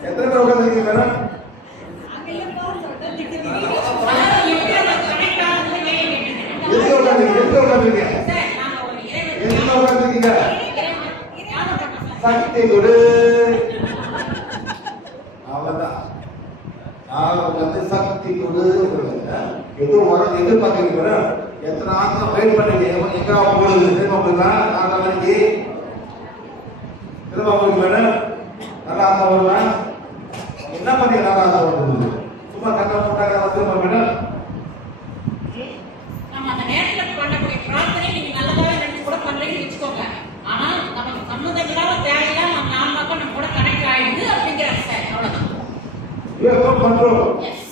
எத்தனை பேர் உட்கார்ந்துருக்கீங்க மேடம் அதாவது எப்படி அது கனெக்ட் ஆகுதுன்னு கேட்டீங்க. எதுக்கு உட்கார்ந்துருக்கீங்க சார் நாங்க ஒரு இறைவன் எதுக்கு உட்கார்ந்துருக்கீங்க தியானம் பண்றோம் சார். சக்தி கொடு அவ்வளவுதான் நான் வந்து சக்தி கொடு எதுவும் வரும் எதிர்பார்க்கறீங்க மேடம் எத்தனை ஆத்மா வெயிட் பண்ணுங்க எங்க போகுது திரும்ப போயிடலாம் 4 மணிக்கு திரும்ப போகுது மேடம் நல்லா ஆத்மா வருவேன் என்ன பண்ணி நல்லா ஆத்மா வருது சும்மா கண்ணை போட்டாங்க திரும்ப மேடம் நம்ம அந்த நேரத்துல பண்ணக்கூடிய பிரார்த்தனை நீங்க நல்லதாவே நினைச்சு கூட பண்றீங்கன்னு வச்சுக்கோங்க. ஆனா நமக்கு சம்மந்தம் இல்லாம தேவையில்லாம நம்ம 4 பக்கம் நம்ம கூட கனெக்ட் ஆயிடுது அப்படிங்கிறாங்க சார். அவ்வளவுதான். இவ்வளோ பண்றோம் எஸ்.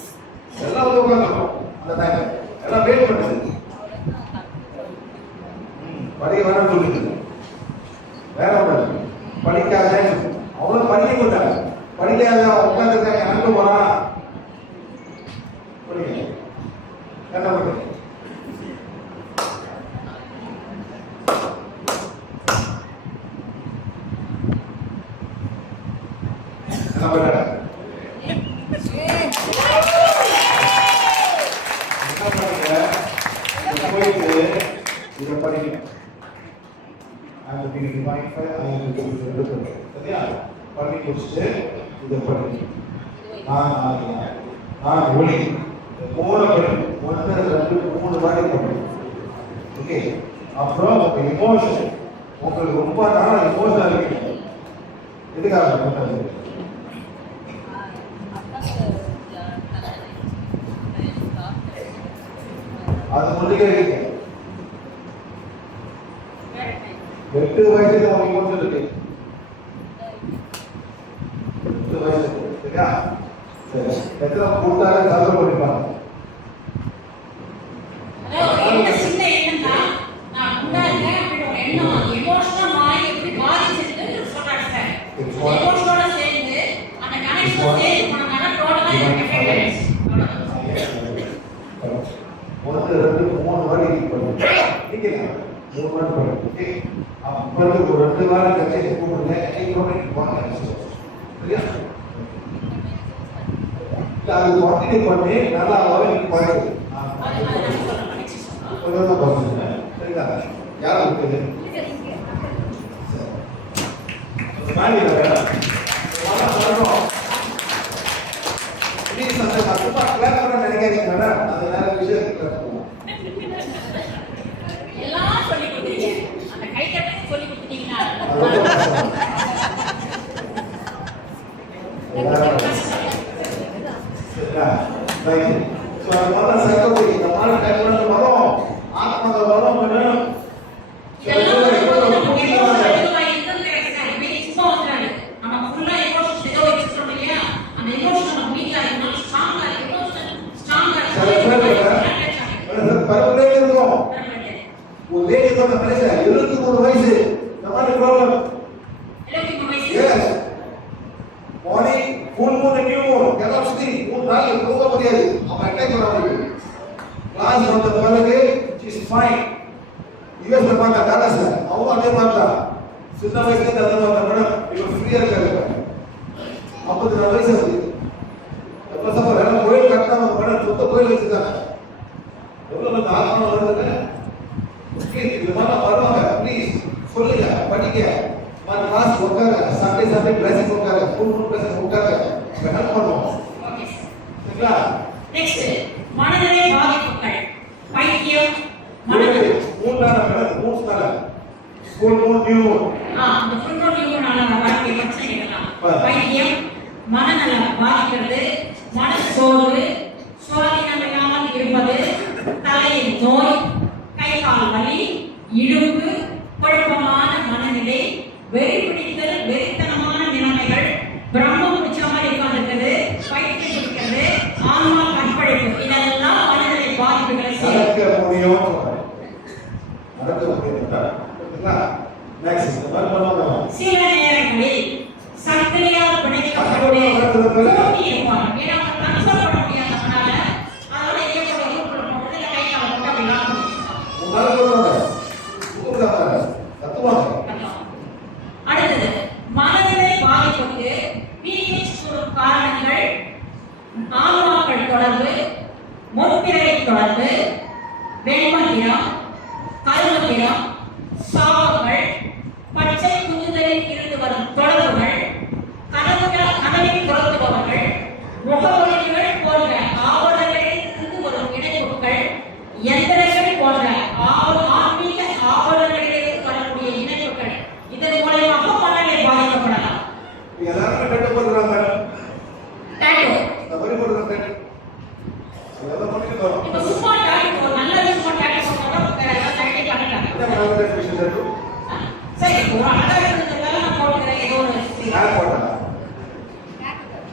எல்லாம் வந்து உட்காந்துருக்கோம் அந்த டைம் எல்லாம் வெயிட் பண்ணுது படிக்க வேணாம்னு சொல்லிட்டு வேற ஒன்று படிக்காத அவங்களும் படிக்க மாட்டாங்க படிக்காத உட்காந்துருக்காங்க அனுப்ப போனா படிக்க என்ன பண்ணுங்க என்ன பண்ணுறாங்க என்ன பண்ணுங்க இதை போயிட்டு இதை படிக்கணும் சரியா பண்ணி முடிச்சுட்டு இதை படிக்கணும் நான் ஒளி 3 1 2 3 வாட்டி படிக்கணும் ஓகே அப்புறம் உங்க எமோஷன் உங்களுக்கு ரொம்ப நாள் எமோஷனாக இருக்கீங்க எதுக்காக பண்ணது அது முன்னுக்கே இருக்கீங்க 8 வயசுல உங்களுக்கு எமோஷன் இருக்கு 8 வயசு சரியா சரி எத்தனை கூட்டாளர் தவறு பண்ணிப்பாங்க அதாவது என்ன சின்ன எண்ணம்னா நான் முன்னாடி அப்படி ஒரு எண்ணம் எமோஷனல் மாறி எப்படி பாதிச்சிருக்குன்னு சொல்றாங்க சார். எமோஷனோட சேர்ந்து அந்த கனெக்ஷன் சேர்ந்து பண்ணனால டோட்டலா எஃபெக்ட் ஆயிடுச்சு. ஒன்று 2 3 வாட்டி பண்ணுங்க நீங்க 3 வாட்டி பண்ணுங்க ஓகே அப்புறம் ஒரு 2 வாரம் கட்சி கூப்பிடுங்க ஐயோனிக் போங்க சரியா அது கண்டினியூ பண்ணி நல்லா வரைக்கும் பழகுது கொஞ்சம் பண்ணுங்க சரிங்களா யாரும் இருக்குது மாறி வரணும் ப்ளீஸ் அந்த மத்தமா கிளாஸ் பண்ண நினைக்காதீங்க மேடம் அது வேற விஷயத்துக்கு போவோம் எல்லாம் சொல்லி கொடுத்தீங்க. அந்த கை தட்டை சொல்லி கொடுத்தீங்கன்னா ரைட் ஸோ அது மாதிரி சைக்கோபதி இந்த மாதிரி டைம்ல வரும் ஆத்மாவில் வரும் மேடம் இதெல்லாம் வரும்போது நம்ம எமோஷனல் எதுவா இருக்குங்கிறது சார். இப்படி சும்மா வந்துடாது. நம்ம ஃபுல்லா எமோஷன் ஏதோ வச்சுக்கிறோம் இல்லையா? அந்த எமோஷன் நம்ம வீக்கா இருக்கணும், ஸ்ட்ராங்கா இருக்கணும், ஸ்ட்ராங்கா இருக்கணும். பரவலே இருக்கும் ஒரு லேடி தான் பேச 73 வயசு இந்த மாதிரி ப்ராப்ளம் 73 வயசு. Yes morning full moon new moon cannot sleep 3 நாள் தூங்க முடியாது அவன் அட்டாக் பண்ணாரு கிளாஸ் வந்த பிறகு இஸ் ஃபைன் யூஎஸ்ல பார்த்தா டாலஸ் அவங்க அதே பார்த்தா சின்ன வயசுல தந்த மேடம் இவன் ஃப்ரீயா இருக்காரு 54 வயசு ஆகுது எப்ப சப்ப வேற கோயில் கட்டணும் மேடம் சொந்த கோயில் வச்சுட்டாங்க எவ்வளவு அந்த ஆத்மா வருது எல்லாத்தையும் பிளஸிங் உட்காரு, ஸ்கூல் பிளஸிங் உட்காரு, ஹெல்ப் பண்ணுவோம். Okay sir. சரிங்களா? நெக்ஸ்ட் மனநிலை பாதிப்புகள் பைத்தியம் மனநிலை மூணு நாள் மேடம், மூணு நாள் ஸ்கூல் மூணு நியூ அந்த ஃபுல் நியூனால வரக்கூடிய பிரச்சனைகள்லாம் பைத்தியம் மனநலம் பாதிக்கிறது, மனசோர்வு, சுவாதீனம் இல்லாமல் இருப்பது, தலையில் நோய், கை கால் வலி, இடுப்பு, குழப்பமான மனநிலை, வெறி பிடித்தல், வெறித்தனமான நிலைமைகள், பிரம்மம் பிடிச்ச மாதிரி உட்கார்ந்துருக்குது, பைத்தியம் பிடிக்கிறது, ஆன்மா கற்பழிப்பு, இதெல்லாம் மனநிலை பாதிப்புகளை நடக்க முடியும். நடக்க முடியும். நெக்ஸ்ட் பண்ணுவோம். சில நேரங்களில் சர்க்கரையால் பிணைக்கப்படக்கூடிய போட்டி இருப்பாங்க. ஏன்னா அவங்க கன்சல்ட் பண்ண முடியாதனால அதோட ஏற்படும் உறுப்புகள் கை கால போட்டு அப்படி விளாடுவாங்க. அடுத்தது மனநிலை பாதிப்புக்கு pH கூறும் காரணங்கள் ஆன்மாக்கள் தொடர்பு, முற்பிறவி தொடர்பு, வெண்மந்திரம், கருமந்திரம், சாபங்கள், பச்சை குஞ்சுதலில் இருந்து வரும் தொடர்புகள், கனவில் துரத்துபவர்கள், முகவரிகள் போன்ற ஆவணங்களில் இருந்து வரும் இணைப்புகள், எந்திரங்கள் போன்ற ஆன்மீக ஆவணங்களிலிருந்து வரக்கூடிய இணைப்புகள், இதன் மூலமாக மனநிலை பாதிக்கப்படலாம். எல்லாரும் டேட்டோ போடுறாங்க. டேட்டோ தவறி போடுறாங்க. அதெல்லாம் பண்ணிக்கலாம். இப்போ சும்மா டேட்டோ ஒரு நல்ல சும்மா டேட்டோ போட்டா வேற ஏதாவது டேட்டோ பண்ணிட்டாங்க. என்ன பண்ணுறது விஷயம் டேட்டோ? சரி ஒரு அழகா இருந்ததுனால நான் போடுறேன் ஏதோ ஒரு யார் போட்டா?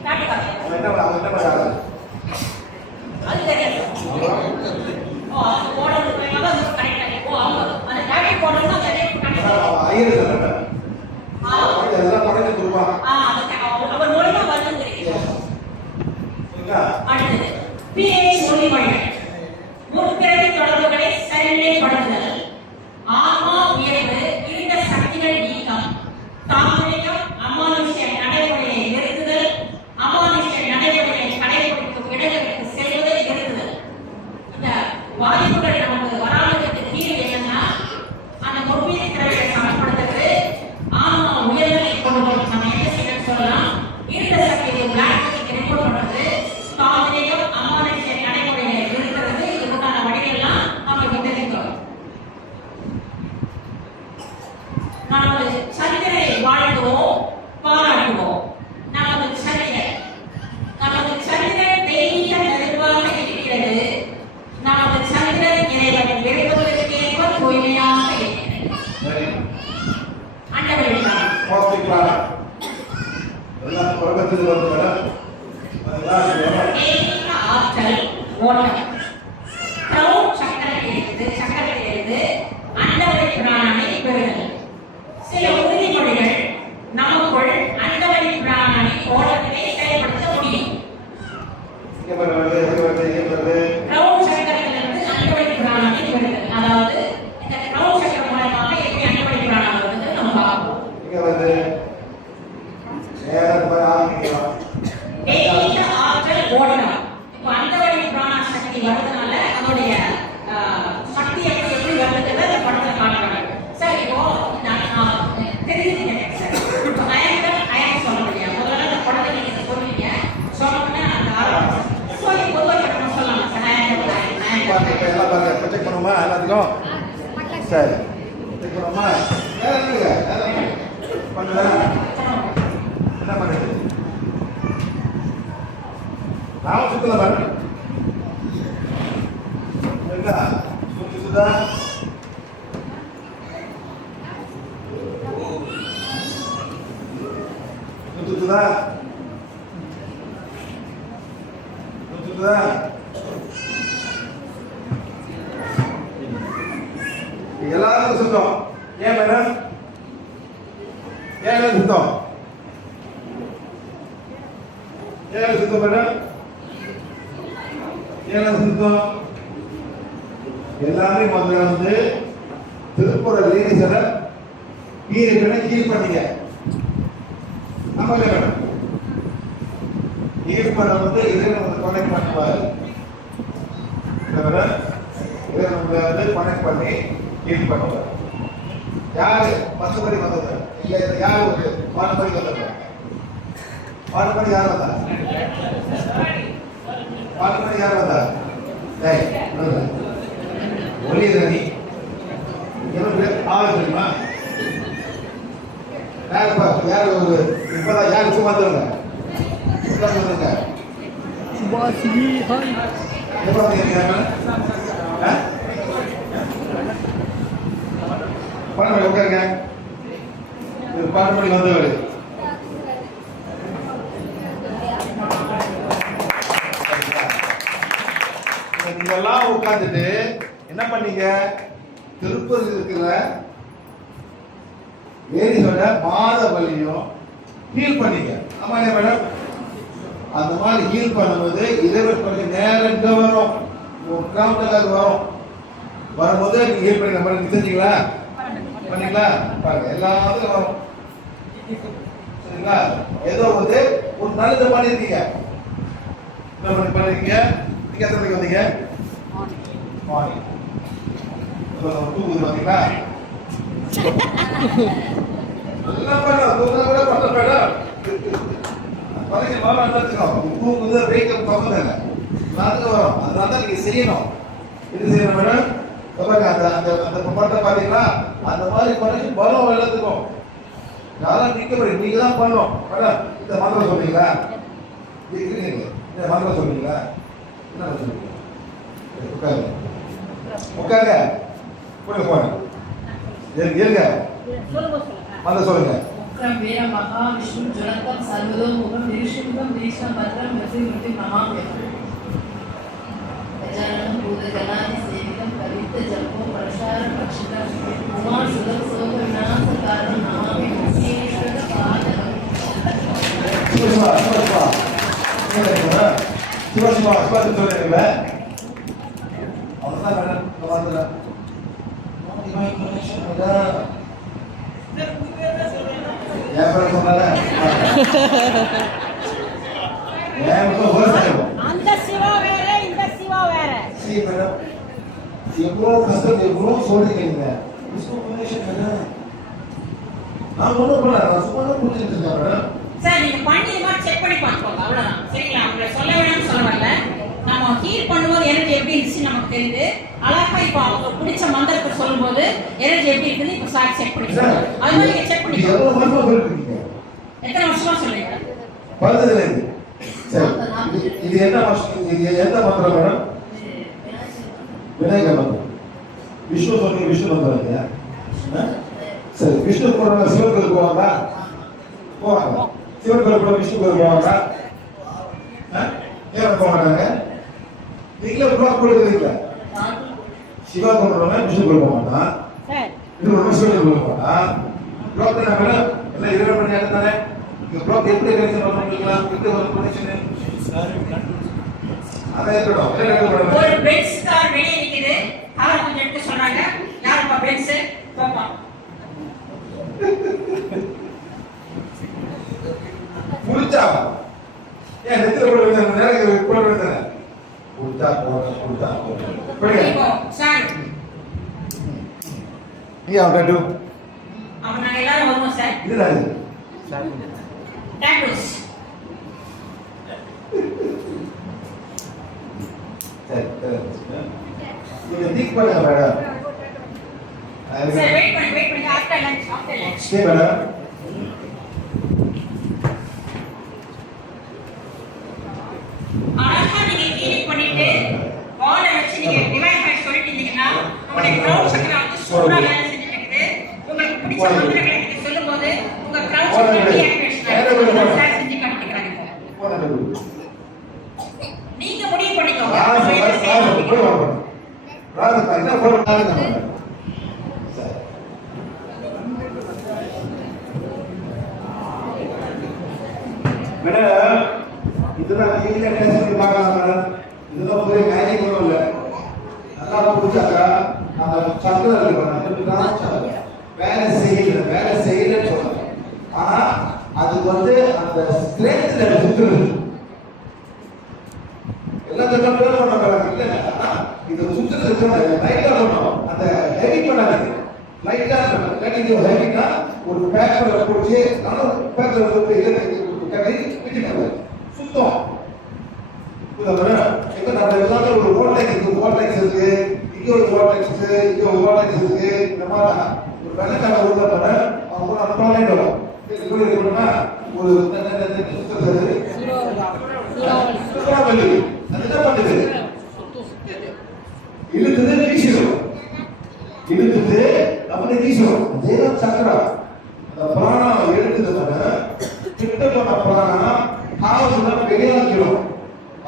டேட்டோ அவன் என்ன பண்ணாரு? அது தெரியாது. ஓ அது போடுறதுனால அது கரெக்ட் ஆகி ஓ அவங்க அந்த டேட்டோ போடுறதுனா சரியா கரெக்ட் ஐயர் சொல்லுங்க. எல்லாம் படத்தை கொடுப்பா. அவர் மூலமா வருதுங்கிறீங்க. சரிங்களா? அடுத்தது pH ஒளிமொழிகள், முற்பிறவி தொடர்புகளை சரிநிலைப்படுத்துதல், ஆன்மா உயர்வு, இருந்த சக்திகள் நீக்கம், தாமரையம், அமானுஷ்ய நடைமுறையை நிறுத்துதல், அமானுஷ்ய நடைமுறையை கடைபிடிக்கும் இடங்களுக்கு செல்வதை நிறுத்துதல். இந்த பாதிப்புகள் நமக்கு வராததுக்கு தீர்வு என்னன்னா அந்த முற்பிறவி திறமையை சமப்படுத்துறது, ஆன்மா உயர்வை கொண்டு வரும். நம்ம என்ன செய்யணும்னு சொல்லலாம், இருந்த சக்தியை பிளாக் ரிப்போர்ட் பண்றது, தாமரையம், அமானுஷ்ய நடைமுறையை நிறுத்துறது, இதுக்கான வழிகள்லாம் நமக்கு தெரிஞ்சுக்கணும். நமது சந்திரனை வாழ்த்துவோம், பாராட்டுவோம். நமது சந்திரன் தெய்வீக நெருப்பாக இருக்கிறது. நமது சந்திரன் இறைவன் விரும்புவதற்கேற்ப தூய்மையாக இருக்கிறது. சரி. அண்டவெளிக்கான ஹாஸ்பிட்டல் எல்லாம் பரவத்தில் வந்து மேடம். அதெல்லாம் தெய்வீக ஆற்றல் ஓட்டம் கிரவுன் சக்கரத்திலிருந்து அண்டவெளி பிராணனை பெறுதல். சில உறுதிமொழிகள் நமக்குள் அண்டவெளி பிராணனை ஓட்டத்திலே செயல்படுத்த முடியும். இங்க வருது. கிரவுன் சக்கரத்திலிருந்து அண்டவெளி பிராணனை பெறுதல். அதாவது இந்த கிரவுன் சக்கரம் மூலமாக எப்படி அண்டவெளி பிராணம் வருது நம்ம பார்ப்போம். இங்க வந்து நேரா போய் ஆரம்பிக்கலாம். தெய்வீக ஆற்றல் ஓட்டம். இப்போ அண்டவெளி பிராண சக்தி வருதுனால அதோடைய சக்தி எப்படி வருதுங்கிறத இந்த படத்துல காட்டுறாங்க. சார் இப்போ நான் தெரிஞ்சுக்கிட்டேன் சார். இப்போ நயன் சொல்ல முடியாது. முதல்ல அந்த படத்தை நீங்க சொல்லுவீங்க, சொன்னோம்னா அந்த ஆரம்பிச்சு பொதுவாக கட்டணும் சொல்லலாம் சார். நயன் பாருங்க எல்லாம் பாருங்க. செக் பண்ணுமா எல்லாத்துக்கும்? சரி. செக் பண்ணுமா? பண்ணுங்க. என்ன பண்ணுறது? நான் சுத்தல பாருங்க. சரிங்களா? சுத்தா சுத்துதா? சுத்துதா? எல்லாருக்கும் சுத்தம். ஏன் மேடம்? ஏன் சுத்தம்? ஏன் சுத்தம் மேடம்? ஏன் சுத்தம்? எல்லாமே முதல்ல வந்து திருப்புற லேடிஸரை கீழ் பண்ணீங்க. ஆமாங்க மேடம். ஈர்ப்பனை வந்து இறைவன் வந்து கனெக்ட் பண்ணுவார். இறைவன் வந்து கனெக்ட் பண்ணி ஈர்ப் பண்ணுவார். யாரு மற்றபடி வந்தது இல்ல இது யாரு ஒரு பாடுபடி வந்தது பாடுபடி யார் வந்தா பாடுபடி யார் வந்தா டேய் ஒளி ரவி இவரு ஆளு தெரியுமா யாரு ஒரு இப்பதான் யாரு சும்மா வந்துருங்க வந்துருங்க சுபாஷினி ஹாய் எப்ப வந்தீங்க பாடுபடி உட்காருங்க பாடுபடி வந்தவர் நீங்கெல்லாம் உட்கார்ந்துட்டு என்ன பண்ணீங்க திருப்பதி இருக்கிற லேடிஸோட மாத வலியும் ஹீல் பண்ணீங்க ஆமா மேடம் அந்த மாதிரி ஹீல் பண்ணும்போது இறைவன் கொஞ்சம் நேரம் இங்க வரும் கிரவுண்ட் வரும் வரும்போது நீங்க ஹீல் பண்ணி நம்ம செஞ்சீங்களா பண்ணீங்களா பாருங்க எல்லாத்துக்கும் வரும் சரிங்களா ஏதோ வந்து ஒரு நல்லது பண்ணிருக்கீங்க என்ன பண்ணிருக்கீங்க நீங்க எத்தனை மணிக்கு வந்தீங்க மார்னிங் தூங்குது பாத்தீங்களா எல்லாம் பண்ணலாம் தூங்க கூட பண்ண மேடம் பழைய மாமா எடுத்துக்கணும் தூங்குது பிரேக்கப் சம்மந்தம் இல்லை எல்லாத்துக்கும் வரும் அதனால தான் நீங்க செய்யணும் இது செய்யணும் மேடம் பாருங்க அந்த அந்த அந்த பாட்டை பாத்தீங்களா அந்த மாதிரி பண்ணி பலம் எல்லாத்துக்கும் யாரும் நிக்க முடியும் நீங்க தான் பண்ணணும் மேடம் இந்த மந்திரம் சொல்றீங்களா இந்த மந்திரம் சொல்றீங்களா என்ன சொல்றீங்க உட்காருங்க உட்காருங்க போடுங்க போங்க இருங்க மந்திரம் சொல்லுங்க உக்ரம் வீர மகா விஷ்ணு ஜலந்தம் சர்வதோ முகம் நிருஷுங்கம் நிரீஷம் பத்ரம் மிருதி மிருதி மகாபேதம் கஜானனம் பூதகணாதி சேவிதம் கவித்த ஜப்போ பிரசார பக்ஷிதம் உமா சுதம் சோக விநாச காரணம் நமாமி முக்தீஸ்வர பாதகம் சிவசிவா சொல்றீங்கள அவர்தான் மேடம் என் பேர் சொன்னால அந்த சிவா வேற இந்த சிவா வேற சரி மேடம் எவ்வளவு கஷ்டம் எவ்வளவு சொல்றீங்க நான் ஒன்றும் பண்ணல நான் சும்மா தான் புரிஞ்சுட்டு இருக்கேன் மேடம் சார் நீங்க பண்ணி இந்த மாதிரி செக் பண்ணி பார்த்துக்கோங்க அவ்வளவுதான் சரிங்களா உங்களை சொல்ல வேணும்னு சொல்ல வரல நம்ம ஹீல் பண்ணும்போது எனர்ஜி எப்படி இருந்துச்சு நமக்கு தெரியுது அழகா இப்போ அவங்க பிடிச்ச மந்திரத்தை சொல்லும்போது எனர்ஜி எப்படி இருக்குன்னு இப்போ சார் செக் பண்ணிக்கலாம் அது மாதிரி நீங்க செக் பண்ணிக்கோங்க எவ்வளவு வருஷமா சொல்லிருக்கீங்க எத்தனை வருஷமா சொல்றீங்க பழுதுல இருக்கு சரி இது என்ன வருஷம் இது எந்த மந்திரம் மேடம் விநாயகர் மந்திரம் விஷ்ணு சொன்னீங்க விஷ்ணு மந்திரம் இல்லையா சரி விஷ்ணு போறாங்க சிவன் கோயில் போவாங்களா போவாங்க சிவன் கோயில் போற விஷ்ணு கோயில் போவாங்களா ஏன் போக மாட்டாங்க நீங்களே பிளாக் கொடுக்குறீங்களா சிவா கொள்றவங்க விஷ்ணு கோயில் போக மாட்டான் இது ஒரு சிவன் கோயில் போக மாட்டான் பிளாக் தானே மேடம் எல்லாம் 20 மணி நேரம் தானே இந்த பிளாக் எப்படி கனெக்ஷன் பண்ணுவீங்களா எப்படி ஒரு கனெக்ஷன் அதான் இருக்கட்டும் ஒரு பென்ஸ் கார் வெளியே நிக்குது அவரை கொஞ்சம் எடுத்து சொன்னாங்க யாருப்பா பென்ஸ் பாப்பா புடிச்சா ஏன் நெத்தில போட வேண்டிய நேரம் போட வேண்டியது புடிச்சா புடிச்சா இப்போ சார் நீ அவன் அப்ப நாங்க எல்லாரும் வருவோம் சார் இதுடா டாக்டர்ஸ் சரி நீங்க திங்க் பண்ணுங்க மேடம் சார் வெயிட் பண்ணி ஆஃப்டர் லஞ்ச் சரி மேடம் அழகா நீங்க ஹீலிங் பண்ணிட்டு பாலை வச்சு நீங்க டிவைன் ஹேண்ட் சொல்லிட்டு இருந்தீங்கன்னா உங்களுடைய கிரவுண்ட் சக்கரம் வந்து சூப்பரா வேலை செஞ்சுட்டு இருக்குது உங்களுக்கு பிடிச்ச மந்திரங்களை நீங்க சொல்லும்போது உங்க கிரவுண்ட் சக்கரம் ரீஆக்டிவேஷன் ஆகும் சார் செஞ்சு காமிக்கிறாங்க நீங்க முடிவு பண்ணிக்கோங்க மேடம் இதெல்லாம் நீங்க டெஸ்ட் பண்ணி பார்க்கலாம் மேடம் இதெல்லாம் ஒரு மேஜிக் ஒன்றும் இல்லை நல்லா புடிச்சாக்கா அந்த சக்கரம் இருக்கு வேலை செய்யலன்னு சொல்றாங்க ஆனா அதுக்கு வந்து அந்த ஸ்ட்ரென்த்ல சுத்துறது எல்லாத்தையும் பேர் பண்ண இல்ல இது சுத்துறது லைட்டா பண்ணணும் அந்த ஹெவி பண்ணாதீங்க லைட்டா இது ஹெவினா ஒரு பேப்பரை போட்டு பேப்பரை போட்டு கட்டி வச்சுக்கோங்க சுத்தம். இப்போ நம்ம எல்லாமே ஒரு ஓட்டெக்ஸ் இருக்கு, இங்க ஒரு ஓட்டெக்ஸ் இங்க ஒரு ஓட்டெக்ஸ் இருக்கு. இந்த மாதிரி ஒரு வெள்ளக்கார ஊர்ல பண்ண அவங்க நம்ம டாய்லெட் வரும். எப்படி இருக்கணும்னா ஒரு சூறாவளி அது என்ன பண்ணுது, இழுத்துது வீசிடும், இழுத்துது அப்படியே வீசிடும். அதேதான் சக்கரா அந்த பிராணம் எடுத்ததுனால கிட்ட போன பிராணம் ஆவதுனா வெளியாக்கிடும்.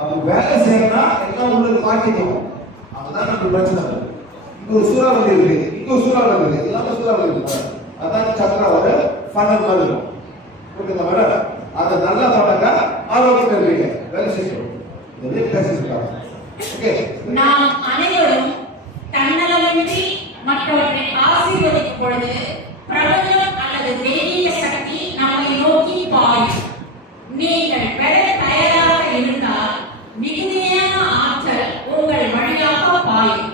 அது வேலை செய்யணும்னா எல்லாம் உள்ள மாட்டிக்கும். அதுதான் நம்ம பிரச்சனை. இங்க ஒரு சூறாவளி இருக்கு, இங்க ஒரு சூறாவளி இருக்கு, எல்லாமே சூறாவளி இருக்கு. அதான் சக்கராவோட ஃபனல் மாதிரி இருக்கும். ஓகேங்களா மேடம்? அதை நல்லா பண்ணாக்கா ஆரோக்கியம் இருப்பீங்க, வேலை செய்யும். ஓகே, நாம் அனைவரும் தன்னலமின்றி மற்றவர்களை ஆசீர்வதிக்கும் பொழுது பிரபஞ்சம் அல்லது தெய்வீக சக்தி நம்மை நோக்கி பாயும். நீங்கள் பெற தயாராக இருந்தால் மிகுதியான ஆற்றல் உங்கள் வழியாக பாயும்.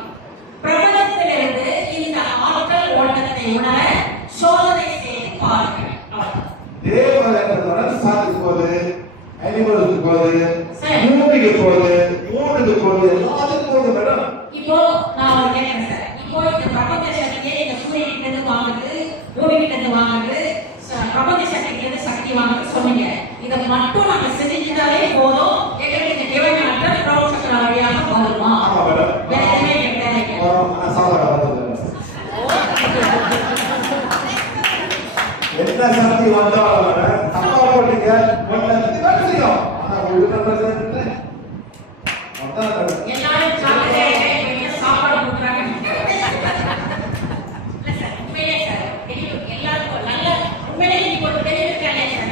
பிரபஞ்சத்திலிருந்து இந்த ஆற்றல் ஓட்டத்தை உணர சோதனை செய்து பாருங்கள். தேவதோட சாதிக்கு போகுது, அனிமலுக்கு போகுது, மூணுக்கு போகுது, எல்லாத்துக்கும் போகுது மேடம். இப்போ நான் ஒரு கேட்கிறேன் சார், இப்போ இந்த பிரபஞ்ச சக்தியை இந்த சூரியன் கிட்ட இருந்து வாங்குது, பூமி கிட்ட இருந்து வாங்குது, பிரபஞ்ச சக்தி கிட்ட இருந்து சக்தி வாங்குது சொன்னீங்க. இதை மட்டும் நம்ம செஞ்சுட்டாலே போதும், எங்களுக்கு இந்த டிவைன் ஆற்றல் பிரபஞ்ச சக்தி வழியாக வருமா? ஆமா மேடம். வேற எதுவுமே எனக்கு தேவையில்லை. என்ன சக்தி வந்தாலும் அப்பா போட்டீங்க வேலை செய்யும். ஆனா உங்களுக்கு எல்லாரும் சாப்பிட்டு சாப்பாடு கொடுக்குறாங்க. இல்ல சார், உண்மையிலே சார் எல்லாருக்கும் நல்ல உண்மையிலே நீங்க ஒரு பெரிய இருக்காங்க சார்.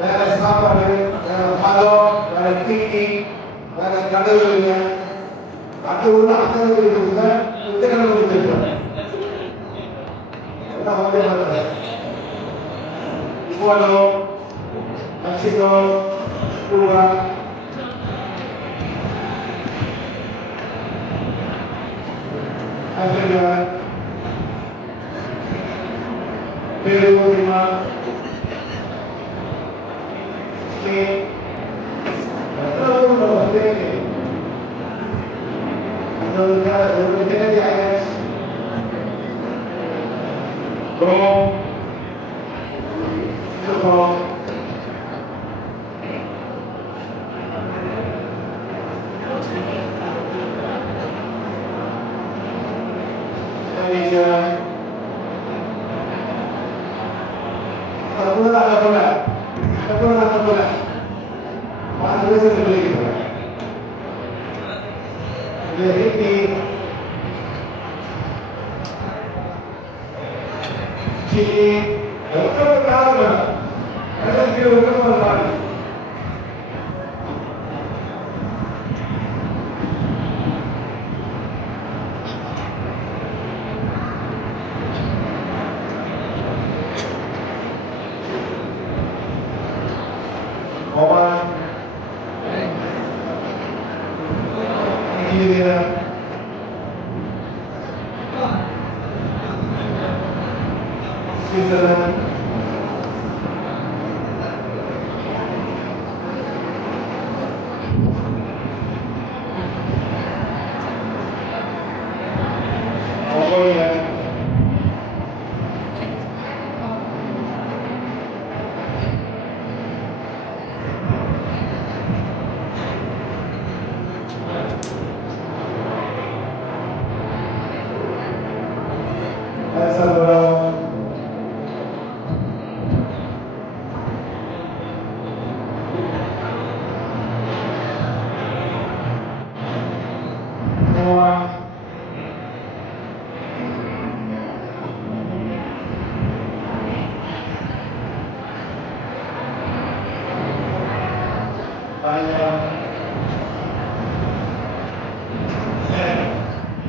வேற சாப்பாடு, வேற பழம், வேற தீனி, வேற கடவுள் அந்த ஊர்ல அந்த இந்த கடவுள் இப்போ மெக்சிகோ, கூபா, ஆப்பிரிக்கா, பெரு,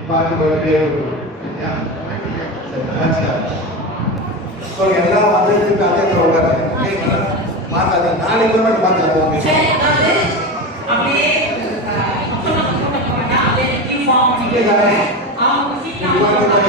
Happy birthday. So எல்லாம் வந்து அதே ப்ரோக்ராம் மாத்தாத நாளைக்கு மட்டும் மாத்தாத சரி அதாவது அப்படியே அப்படியே கியூ ஃபார்ம் பண்ணிட்டு அவங்க சீட்ல